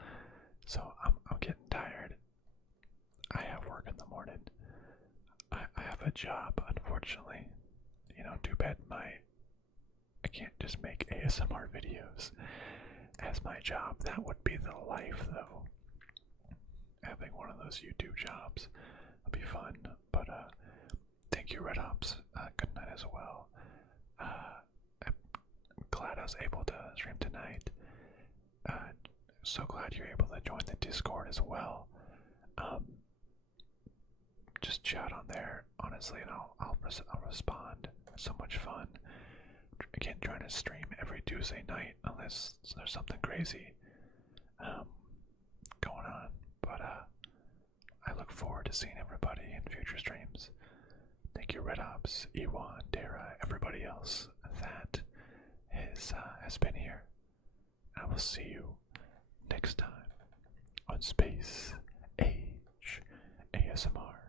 So I'm getting tired. I have work in the morning. I have a job, unfortunately. Too bad I can't just make ASMR videos as my job. That would be the life, though. Having one of those YouTube jobs would be fun. But thank you, Red Ops. Good night as well. I'm glad I was able to stream tonight. So glad you're able to join the Discord as well. Just chat on there, honestly, and I'll respond. It's so much fun. Again, trying to stream every Tuesday night unless there's something crazy going on. But I look forward to seeing everybody in future streams. Thank you, Red Ops, Ewan, Dara, everybody else that has been here. I will see you next time on Space Age ASMR.